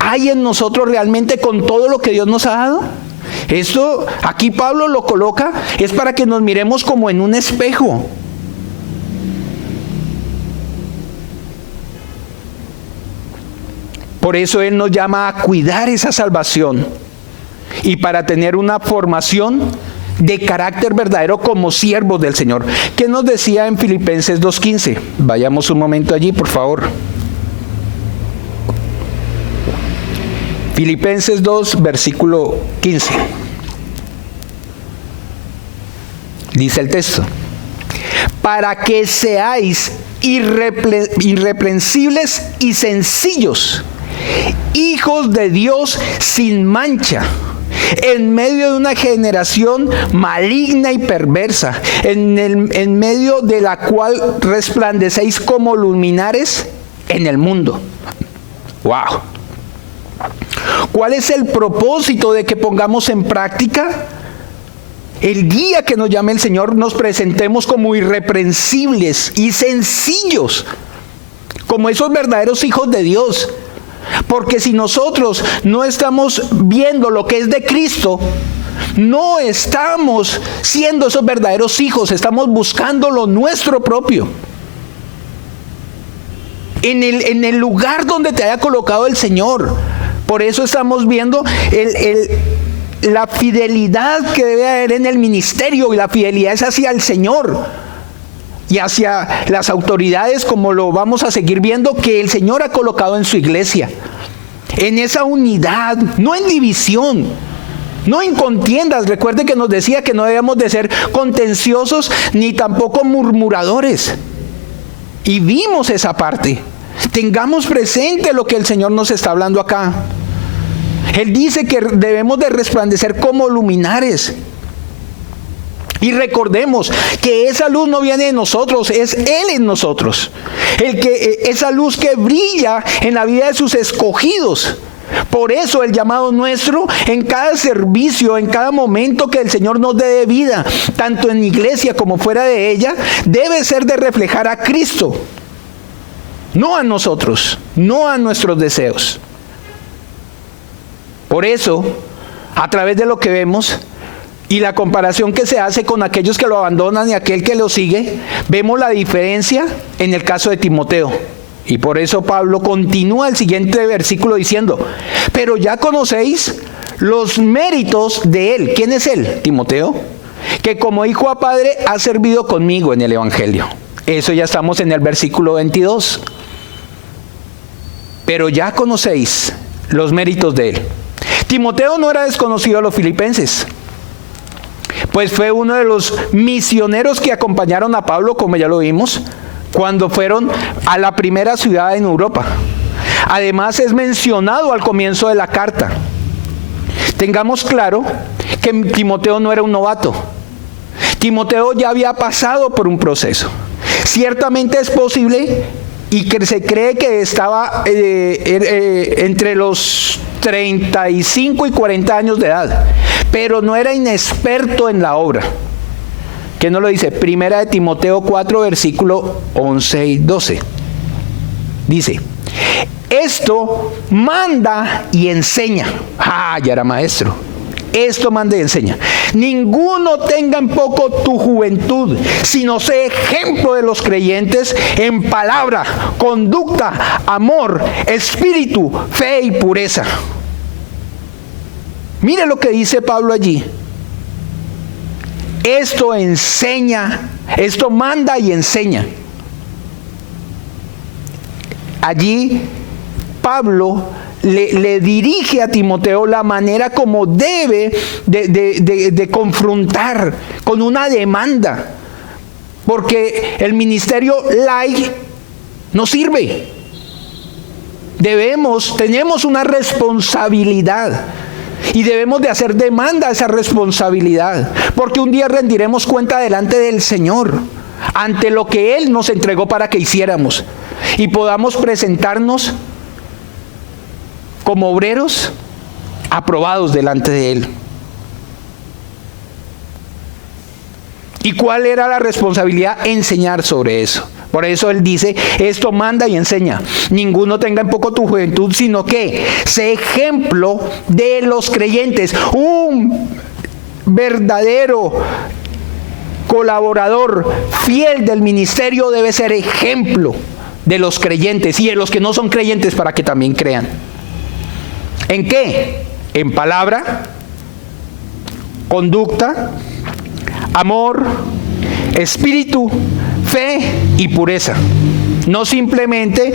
hay en nosotros realmente con todo lo que Dios nos ha dado? Esto, aquí Pablo lo coloca, es para que nos miremos como en un espejo. Por eso Él nos llama a cuidar esa salvación y para tener una formación de carácter verdadero como siervos del Señor. ¿Qué nos decía en Filipenses 2:15? Vayamos un momento allí, por favor. Filipenses 2, versículo 15. Dice el texto: para que seáis irreprensibles y sencillos, hijos de Dios sin mancha en medio de una generación maligna y perversa, en medio de la cual resplandecéis como luminares en el mundo. ¡Wow! ¿Cuál es el propósito de que pongamos en práctica? El día que nos llame el Señor, nos presentemos como irreprensibles y sencillos, como esos verdaderos hijos de Dios. Porque si nosotros no estamos viendo lo que es de Cristo, no estamos siendo esos verdaderos hijos, estamos buscando lo nuestro propio. En el lugar donde te haya colocado el Señor. Por eso estamos viendo la fidelidad que debe haber en el ministerio, y la fidelidad es hacia el Señor y hacia las autoridades, como lo vamos a seguir viendo, que el Señor ha colocado en su iglesia. En esa unidad, no en división, no en contiendas. Recuerde que nos decía que no debíamos de ser contenciosos ni tampoco murmuradores. Y vimos esa parte. Tengamos presente lo que el Señor nos está hablando acá. Él dice que debemos de resplandecer como luminares. Y recordemos que esa luz no viene de nosotros, es Él en nosotros. Esa luz que brilla en la vida de sus escogidos. Por eso el llamado nuestro en cada servicio, en cada momento que el Señor nos dé de vida, tanto en iglesia como fuera de ella, debe ser de reflejar a Cristo. No a nosotros, no a nuestros deseos. Por eso, a través de lo que vemos y la comparación que se hace con aquellos que lo abandonan y aquel que lo sigue, vemos la diferencia en el caso de Timoteo. Y por eso Pablo continúa el siguiente versículo diciendo: pero ya conocéis los méritos de él. ¿Quién es él? Timoteo, que como hijo a padre ha servido conmigo en el evangelio. Eso ya estamos en el versículo 22. Pero ya conocéis los méritos de él. Timoteo no era desconocido a los filipenses, pues fue uno de los misioneros que acompañaron a Pablo, como ya lo vimos, cuando fueron a la primera ciudad en Europa. Además es mencionado al comienzo de la carta. Tengamos claro que Timoteo no era un novato. Timoteo ya había pasado por un proceso. Ciertamente es posible, y que se cree que estaba entre los 35 y 40 años de edad, pero no era inexperto en la obra. ¿Qué nos lo dice? Primera de Timoteo 4, versículo 11 y 12. Dice: esto manda y enseña. Ya era maestro. Esto manda y enseña. Ninguno tenga en poco tu juventud, sino sé ejemplo de los creyentes en palabra, conducta, amor, espíritu, fe y pureza. Mire lo que dice Pablo allí. Esto enseña, esto manda y enseña. Allí Pablo le dirige a Timoteo la manera como debe de confrontar con una demanda, porque el ministerio light no sirve. Tenemos una responsabilidad y debemos de hacer demanda a esa responsabilidad, porque un día rendiremos cuenta delante del Señor ante lo que Él nos entregó para que hiciéramos y podamos presentarnos como obreros aprobados delante de Él. ¿Y cuál era la responsabilidad? Enseñar sobre eso. Por eso Él dice: esto manda y enseña. Ninguno tenga en poco tu juventud, sino que sé ejemplo de los creyentes. Un verdadero colaborador fiel del ministerio debe ser ejemplo de los creyentes y de los que no son creyentes, para que también crean. ¿En qué? En palabra, conducta, amor, espíritu, fe y pureza. No simplemente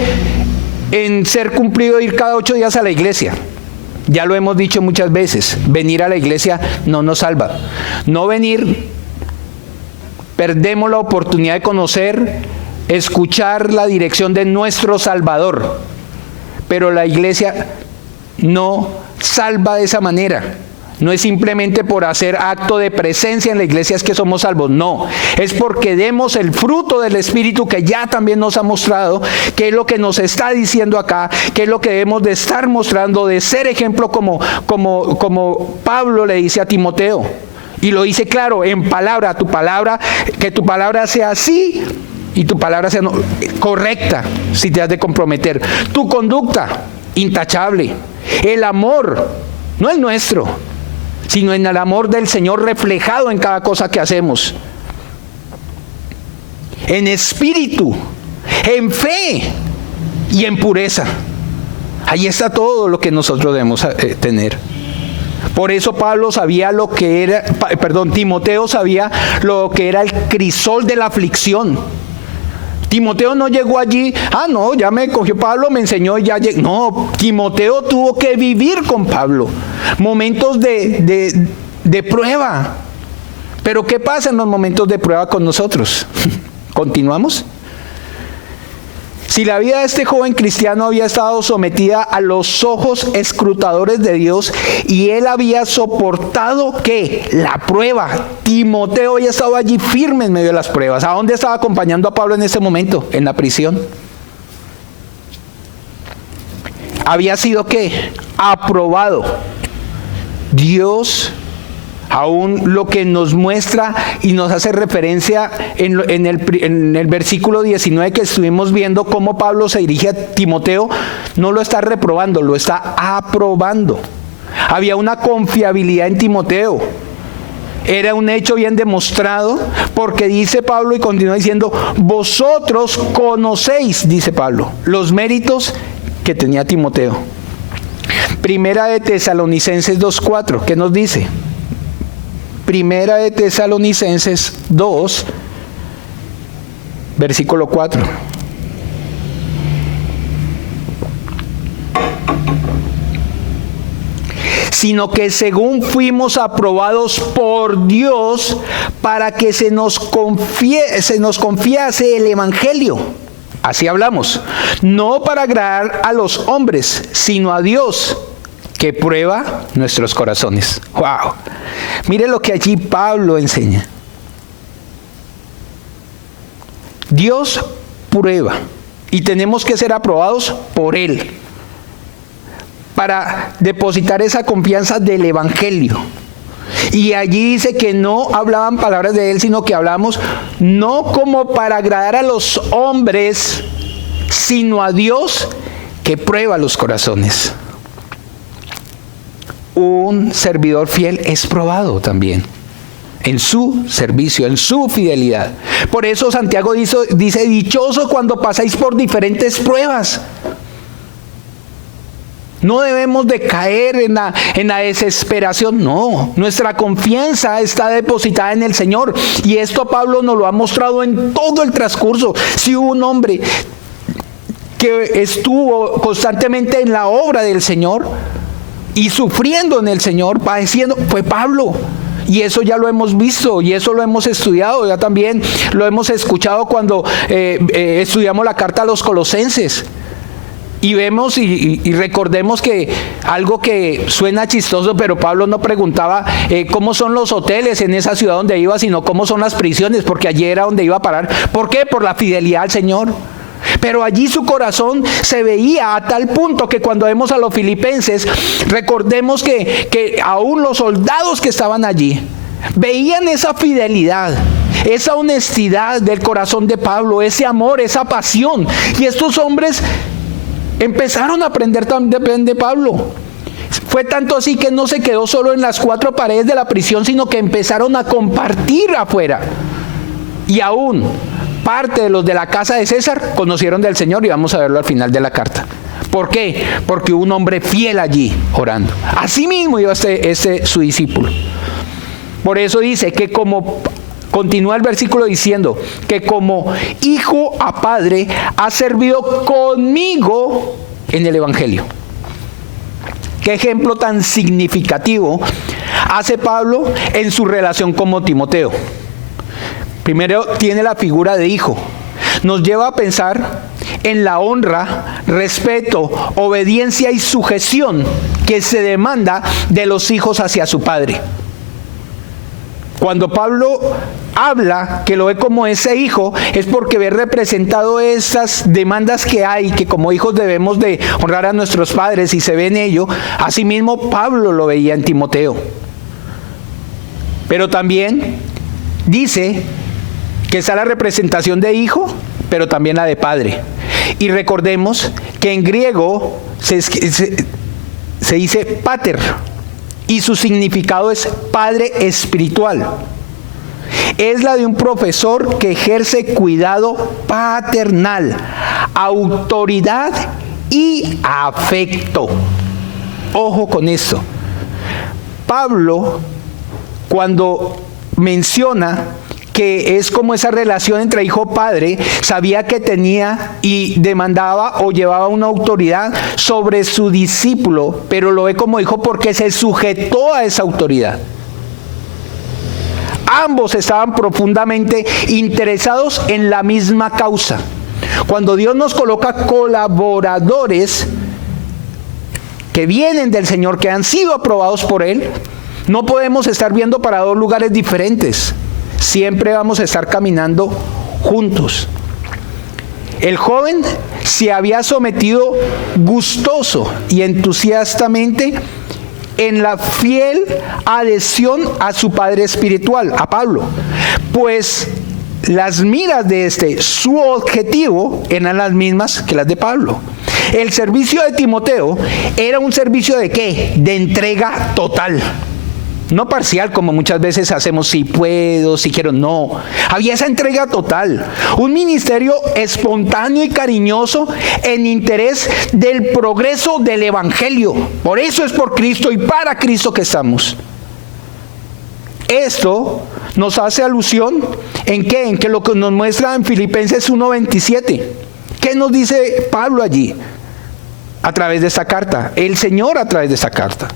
en ser cumplido ir cada 8 días a la iglesia. Ya lo hemos dicho muchas veces, venir a la iglesia no nos salva. No venir, perdemos la oportunidad de conocer, escuchar la dirección de nuestro Salvador. Pero la iglesia no salva de esa manera. No es simplemente por hacer acto de presencia en la iglesia es que somos salvos. No, es porque demos el fruto del Espíritu que ya también nos ha mostrado, que es lo que nos está diciendo acá, que es lo que debemos de estar mostrando, de ser ejemplo como Pablo le dice a Timoteo. Y lo dice claro, en palabra, que tu palabra sea así y tu palabra sea correcta si te has de comprometer. Tu conducta, intachable. El amor, no el nuestro, sino en el amor del Señor reflejado en cada cosa que hacemos. En espíritu, en fe y en pureza. Ahí está todo lo que nosotros debemos tener. Por eso Timoteo sabía lo que era el crisol de la aflicción. Timoteo no llegó allí, ya me cogió Pablo, me enseñó y ya llegué. No, Timoteo tuvo que vivir con Pablo momentos de prueba. Pero ¿qué pasa en los momentos de prueba con nosotros? ¿Continuamos? Si la vida de este joven cristiano había estado sometida a los ojos escrutadores de Dios y él había soportado, ¿qué? La prueba. Timoteo había estado allí firme en medio de las pruebas. ¿A dónde estaba acompañando a Pablo en ese momento? En la prisión. Había sido, ¿qué? Aprobado. Dios, aún lo que nos muestra y nos hace referencia en el versículo 19 que estuvimos viendo, cómo Pablo se dirige a Timoteo, no lo está reprobando, lo está aprobando. Había una confiabilidad en Timoteo. Era un hecho bien demostrado, porque dice Pablo y continúa diciendo, vosotros conocéis, dice Pablo, los méritos que tenía Timoteo. Primera de Tesalonicenses 2:4, ¿qué nos dice? Primera de Tesalonicenses 2, versículo 4. Sino que según fuimos aprobados por Dios para que se nos confiase el Evangelio. Así hablamos. No para agradar a los hombres, sino a Dios, que prueba nuestros corazones. ¡Wow! Mire lo que allí Pablo enseña. Dios prueba y tenemos que ser aprobados por Él para depositar esa confianza del Evangelio. Y allí dice que no hablaban palabras de Él, sino que hablamos no como para agradar a los hombres, sino a Dios que prueba los corazones. Un servidor fiel es probado también en su servicio, en su fidelidad. Por eso Santiago dice, dichoso cuando pasáis por diferentes pruebas. No debemos de caer en la desesperación, no. Nuestra confianza está depositada en el Señor. Y esto Pablo nos lo ha mostrado en todo el transcurso. Si hubo un hombre que estuvo constantemente en la obra del Señor y sufriendo en el Señor, padeciendo, fue Pablo. Y eso ya lo hemos visto y eso lo hemos estudiado, ya también lo hemos escuchado cuando estudiamos la carta a los Colosenses. Y vemos y recordemos que algo que suena chistoso, pero Pablo no preguntaba cómo son los hoteles en esa ciudad donde iba, sino cómo son las prisiones, porque allí era donde iba a parar. ¿Por qué? Por la fidelidad al Señor. Pero allí su corazón se veía a tal punto que cuando vemos a los filipenses, recordemos que aún los soldados que estaban allí veían esa fidelidad, esa honestidad del corazón de Pablo, ese amor, esa pasión. Y estos hombres empezaron a aprender también de Pablo. Fue tanto así que no se quedó solo en las cuatro paredes de la prisión, sino que empezaron a compartir afuera. Y aún parte de los de la casa de César conocieron del Señor, y vamos a verlo al final de la carta. ¿Por qué? Porque hubo un hombre fiel allí orando. Así mismo iba su discípulo. Por eso dice que continúa el versículo diciendo que como hijo a padre ha servido conmigo en el Evangelio. Qué ejemplo tan significativo hace Pablo en su relación con Timoteo. Primero tiene la figura de hijo. Nos lleva a pensar en la honra, respeto, obediencia y sujeción que se demanda de los hijos hacia su padre. Cuando Pablo habla que lo ve como ese hijo, es porque ve representado esas demandas que hay, que como hijos debemos de honrar a nuestros padres y se ve en ello. Asimismo, Pablo lo veía en Timoteo. Pero también dice que está la representación de hijo, pero también la de padre. Y recordemos que en griego se dice pater, y su significado es padre espiritual. Es la de un profesor que ejerce cuidado paternal, autoridad y afecto. Ojo con esto. Pablo, cuando menciona que es como esa relación entre hijo-padre, sabía que tenía y demandaba o llevaba una autoridad sobre su discípulo, pero lo ve como hijo porque se sujetó a esa autoridad. Ambos estaban profundamente interesados en la misma causa. Cuando Dios nos coloca colaboradores que vienen del Señor, que han sido aprobados por Él, no podemos estar viendo para dos lugares diferentes. Siempre vamos a estar caminando juntos. El joven se había sometido gustoso y entusiastamente en la fiel adhesión a su padre espiritual, a Pablo, pues las miras de su objetivo eran las mismas que las de Pablo. El servicio de Timoteo era un servicio ¿de qué? De entrega total. No parcial, como muchas veces hacemos, si puedo, si quiero, no. Había esa entrega total. Un ministerio espontáneo y cariñoso en interés del progreso del Evangelio. Por eso es por Cristo y para Cristo que estamos. Esto nos hace alusión ¿en qué? En que lo que nos muestra en Filipenses 1:27. ¿Qué nos dice Pablo allí? A través de esta carta. El Señor a través de esta carta.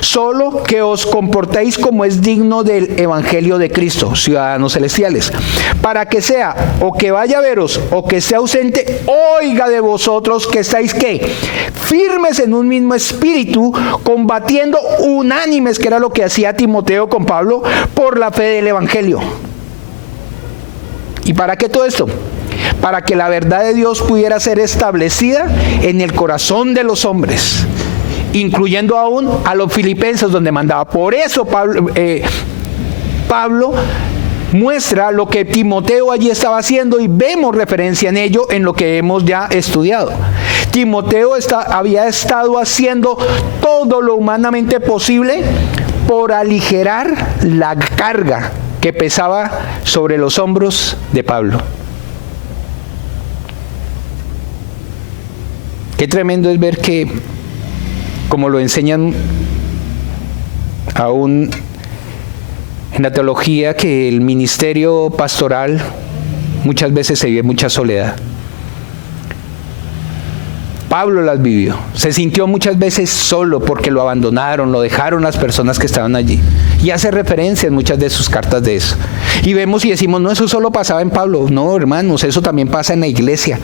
Solo que os comportéis como es digno del Evangelio de Cristo, ciudadanos celestiales, para que sea o que vaya a veros o que sea ausente, oiga de vosotros que estáis ¿qué? Firmes en un mismo espíritu, combatiendo unánimes, que era lo que hacía Timoteo con Pablo, por la fe del Evangelio. ¿Y para qué todo esto? Para que la verdad de Dios pudiera ser establecida en el corazón de los hombres, incluyendo aún a los filipenses donde mandaba. Por eso Pablo muestra lo que Timoteo allí estaba haciendo y vemos referencia en ello en lo que hemos ya estudiado. Timoteo había estado haciendo todo lo humanamente posible por aligerar la carga que pesaba sobre los hombros de Pablo. Qué tremendo es ver que, como lo enseñan aún en la teología, que el ministerio pastoral muchas veces se vive mucha soledad. Pablo las vivió. Se sintió muchas veces solo porque lo abandonaron, lo dejaron las personas que estaban allí. Y hace referencia en muchas de sus cartas de eso. Y vemos y decimos, no, eso solo pasaba en Pablo. No, hermanos, eso también pasa en la iglesia.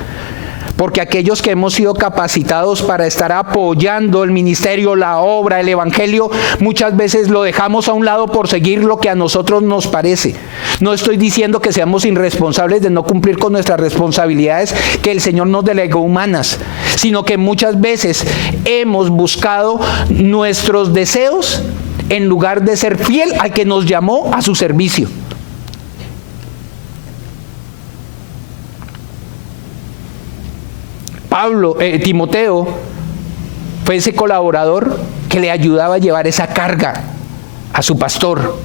Porque aquellos que hemos sido capacitados para estar apoyando el ministerio, la obra, el evangelio, muchas veces lo dejamos a un lado por seguir lo que a nosotros nos parece. No estoy diciendo que seamos irresponsables de no cumplir con nuestras responsabilidades que el Señor nos delegó humanas, sino que muchas veces hemos buscado nuestros deseos en lugar de ser fiel al que nos llamó a su servicio. Timoteo fue ese colaborador que le ayudaba a llevar esa carga a su pastor,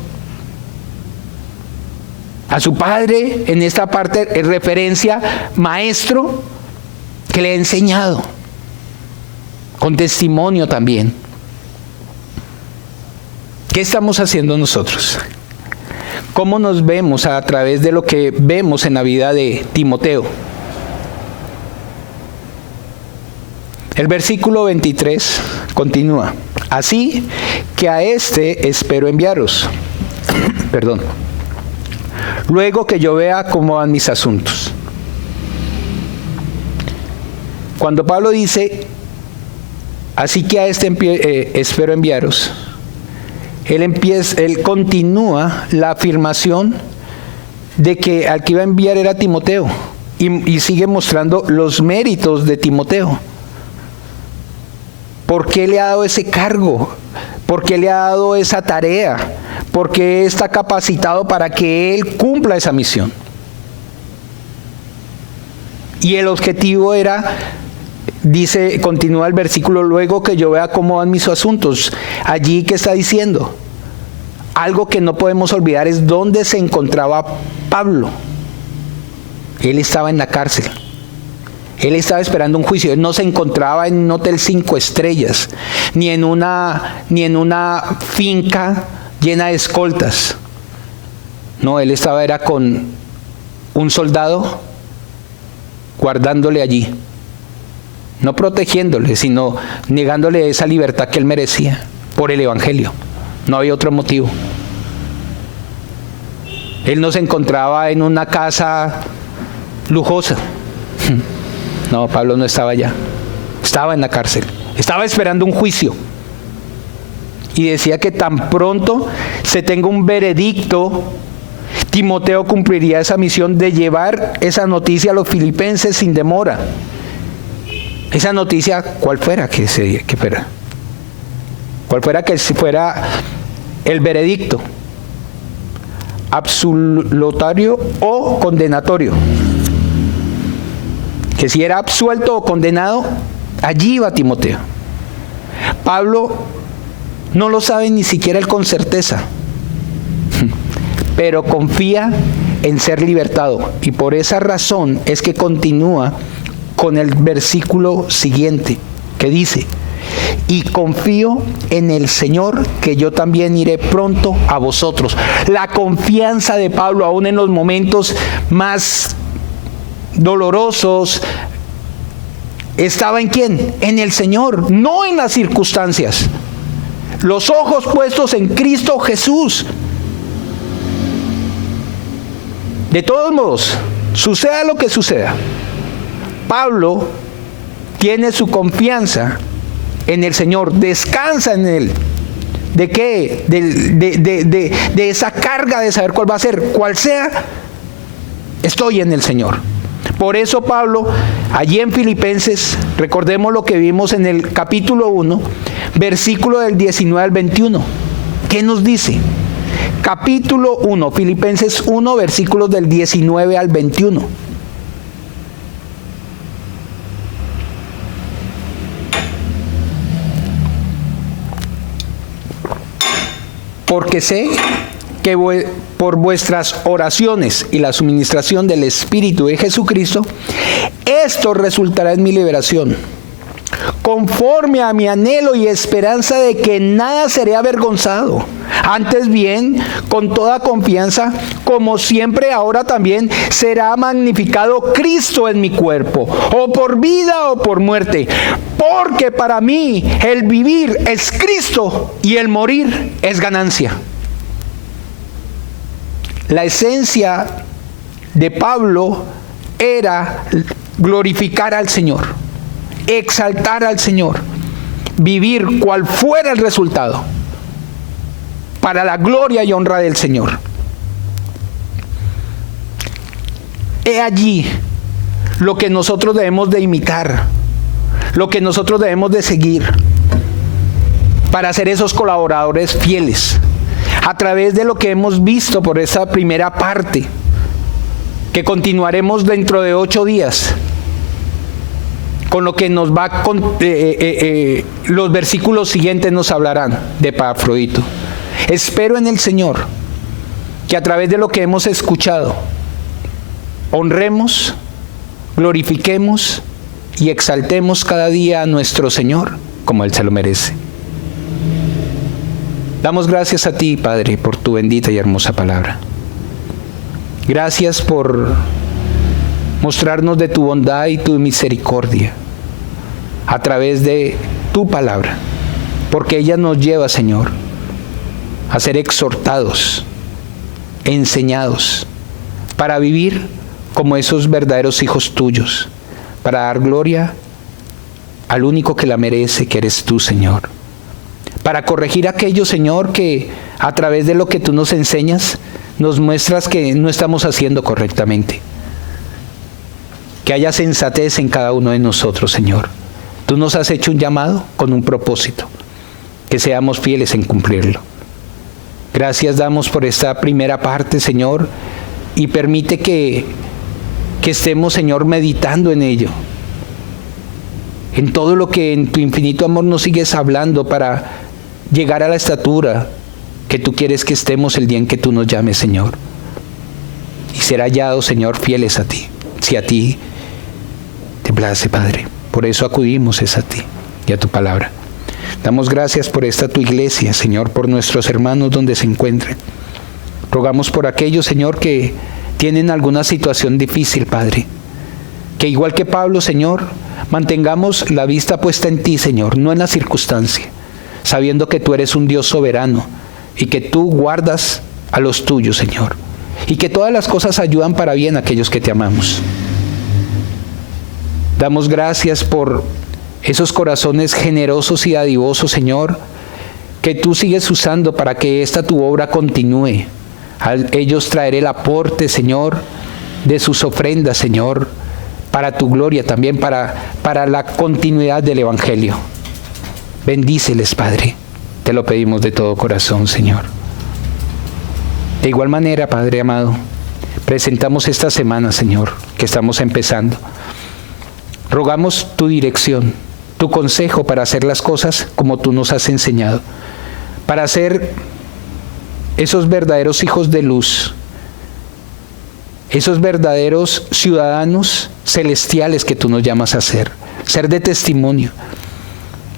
a su padre. En esta parte es referencia maestro que le ha enseñado, con testimonio también. ¿Qué estamos haciendo nosotros? ¿Cómo nos vemos a través de lo que vemos en la vida de Timoteo? El versículo 23 continúa. Así que a este espero enviaros. Perdón. Luego que yo vea cómo van mis asuntos. Cuando Pablo dice, así que a espero enviaros, él continúa la afirmación de que al que iba a enviar era Timoteo, y sigue mostrando los méritos de Timoteo. ¿Por qué le ha dado ese cargo? ¿Por qué le ha dado esa tarea? ¿Por qué está capacitado para que él cumpla esa misión? Y el objetivo era, dice, continúa el versículo, luego que yo vea cómo van mis asuntos. Allí, ¿qué está diciendo? Algo que no podemos olvidar es dónde se encontraba Pablo. Él estaba en la cárcel. Él estaba esperando un juicio. Él no se encontraba en un hotel 5 estrellas, ni en una finca llena de escoltas. No, él era con un soldado guardándole allí, no protegiéndole, sino negándole esa libertad que él merecía por el evangelio. No había otro motivo. Él no se encontraba en una casa lujosa. No, Pablo no estaba allá. Estaba en la cárcel. Estaba esperando un juicio. Y decía que tan pronto se tenga un veredicto, Timoteo cumpliría esa misión de llevar esa noticia a los filipenses sin demora. Esa noticia, ¿cuál fuera que fuera? ¿Cuál fuera que fuera el veredicto? Absolutorio o condenatorio. Que si era absuelto o condenado, allí iba Timoteo. Pablo no lo sabe ni siquiera él con certeza, pero confía en ser libertado. Y por esa razón es que continúa con el versículo siguiente, que dice, y confío en el Señor que yo también iré pronto a vosotros. La confianza de Pablo, aún en los momentos más dolorosos, ¿estaba en quién? En el Señor, no en las circunstancias. Los ojos puestos en Cristo Jesús. De todos modos, suceda lo que suceda, Pablo tiene su confianza en el Señor, descansa en Él. ¿De qué? De esa carga de saber cuál va a ser, cual sea, estoy en el Señor. Por eso Pablo, allí en Filipenses, recordemos lo que vimos en el capítulo 1, versículo del 19 al 21. ¿Qué nos dice? Capítulo 1, Filipenses 1, versículos del 19 al 21. Porque sé que por vuestras oraciones y la suministración del Espíritu de Jesucristo, esto resultará en mi liberación, conforme a mi anhelo y esperanza de que nada seré avergonzado. Antes bien, con toda confianza, como siempre ahora también, será magnificado Cristo en mi cuerpo, o por vida o por muerte. Porque para mí el vivir es Cristo y el morir es ganancia. La esencia de Pablo era glorificar al Señor, exaltar al Señor, vivir cual fuera el resultado, para la gloria y honra del Señor. He allí lo que nosotros debemos de imitar, lo que nosotros debemos de seguir, para ser esos colaboradores fieles, a través de lo que hemos visto por esa primera parte, que continuaremos dentro de 8 días, con lo que nos va los versículos siguientes nos hablarán de Epafrodito. Espero en el Señor que a través de lo que hemos escuchado, honremos, glorifiquemos y exaltemos cada día a nuestro Señor como Él se lo merece. Damos gracias a ti, Padre, por tu bendita y hermosa palabra. Gracias por mostrarnos de tu bondad y tu misericordia a través de tu palabra, porque ella nos lleva, Señor, a ser exhortados, enseñados, para vivir como esos verdaderos hijos tuyos, para dar gloria al único que la merece, que eres tú, Señor. Para corregir aquello, Señor, que a través de lo que tú nos enseñas, nos muestras que no estamos haciendo correctamente. Que haya sensatez en cada uno de nosotros, Señor. Tú nos has hecho un llamado con un propósito, que seamos fieles en cumplirlo. Gracias damos por esta primera parte, Señor, y permite que estemos, Señor, meditando en ello, en todo lo que en tu infinito amor nos sigues hablando para llegar a la estatura que tú quieres que estemos el día en que tú nos llames, Señor, y ser hallados, Señor, fieles a ti, si a ti te place, Padre. Por eso acudimos es a ti y a tu palabra. Damos gracias por esta tu iglesia, Señor, por nuestros hermanos donde se encuentren. Rogamos por aquellos, Señor, que tienen alguna situación difícil, Padre. Que igual que Pablo, Señor, mantengamos la vista puesta en ti, Señor, no en la circunstancia, sabiendo que tú eres un Dios soberano y que tú guardas a los tuyos, Señor, y que todas las cosas ayudan para bien a aquellos que te amamos. Damos gracias por esos corazones generosos y dadivosos, Señor, que tú sigues usando para que esta tu obra continúe. A ellos traeré el aporte, Señor, de sus ofrendas, Señor, para tu gloria también, para la continuidad del Evangelio. Bendíceles, Padre. Te lo pedimos de todo corazón, Señor. De igual manera, Padre amado, presentamos esta semana, Señor, que estamos empezando. Rogamos tu dirección, tu consejo para hacer las cosas como tú nos has enseñado, para ser esos verdaderos hijos de luz, esos verdaderos ciudadanos celestiales que tú nos llamas a ser de testimonio,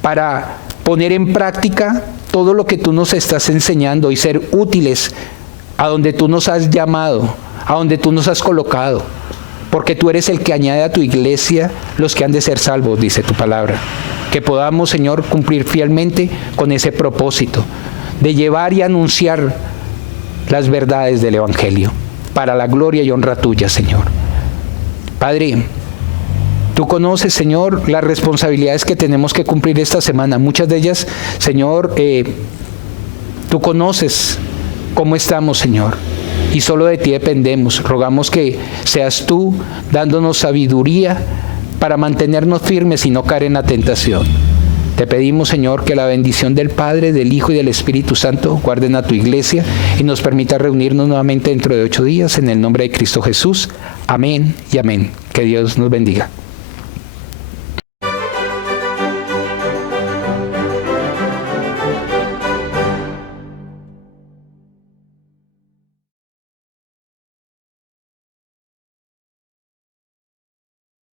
para poner en práctica todo lo que tú nos estás enseñando y ser útiles a donde tú nos has llamado, a donde tú nos has colocado, porque tú eres el que añade a tu iglesia los que han de ser salvos, dice tu palabra. Que podamos, Señor, cumplir fielmente con ese propósito de llevar y anunciar las verdades del Evangelio para la gloria y honra tuya, Señor. Padre, tú conoces, Señor, las responsabilidades que tenemos que cumplir esta semana. Muchas de ellas, Señor, tú conoces cómo estamos, Señor, y solo de ti dependemos. Rogamos que seas tú dándonos sabiduría para mantenernos firmes y no caer en la tentación. Te pedimos, Señor, que la bendición del Padre, del Hijo y del Espíritu Santo guarden a tu iglesia y nos permita reunirnos nuevamente dentro de 8 días en el nombre de Cristo Jesús. Amén y amén. Que Dios nos bendiga.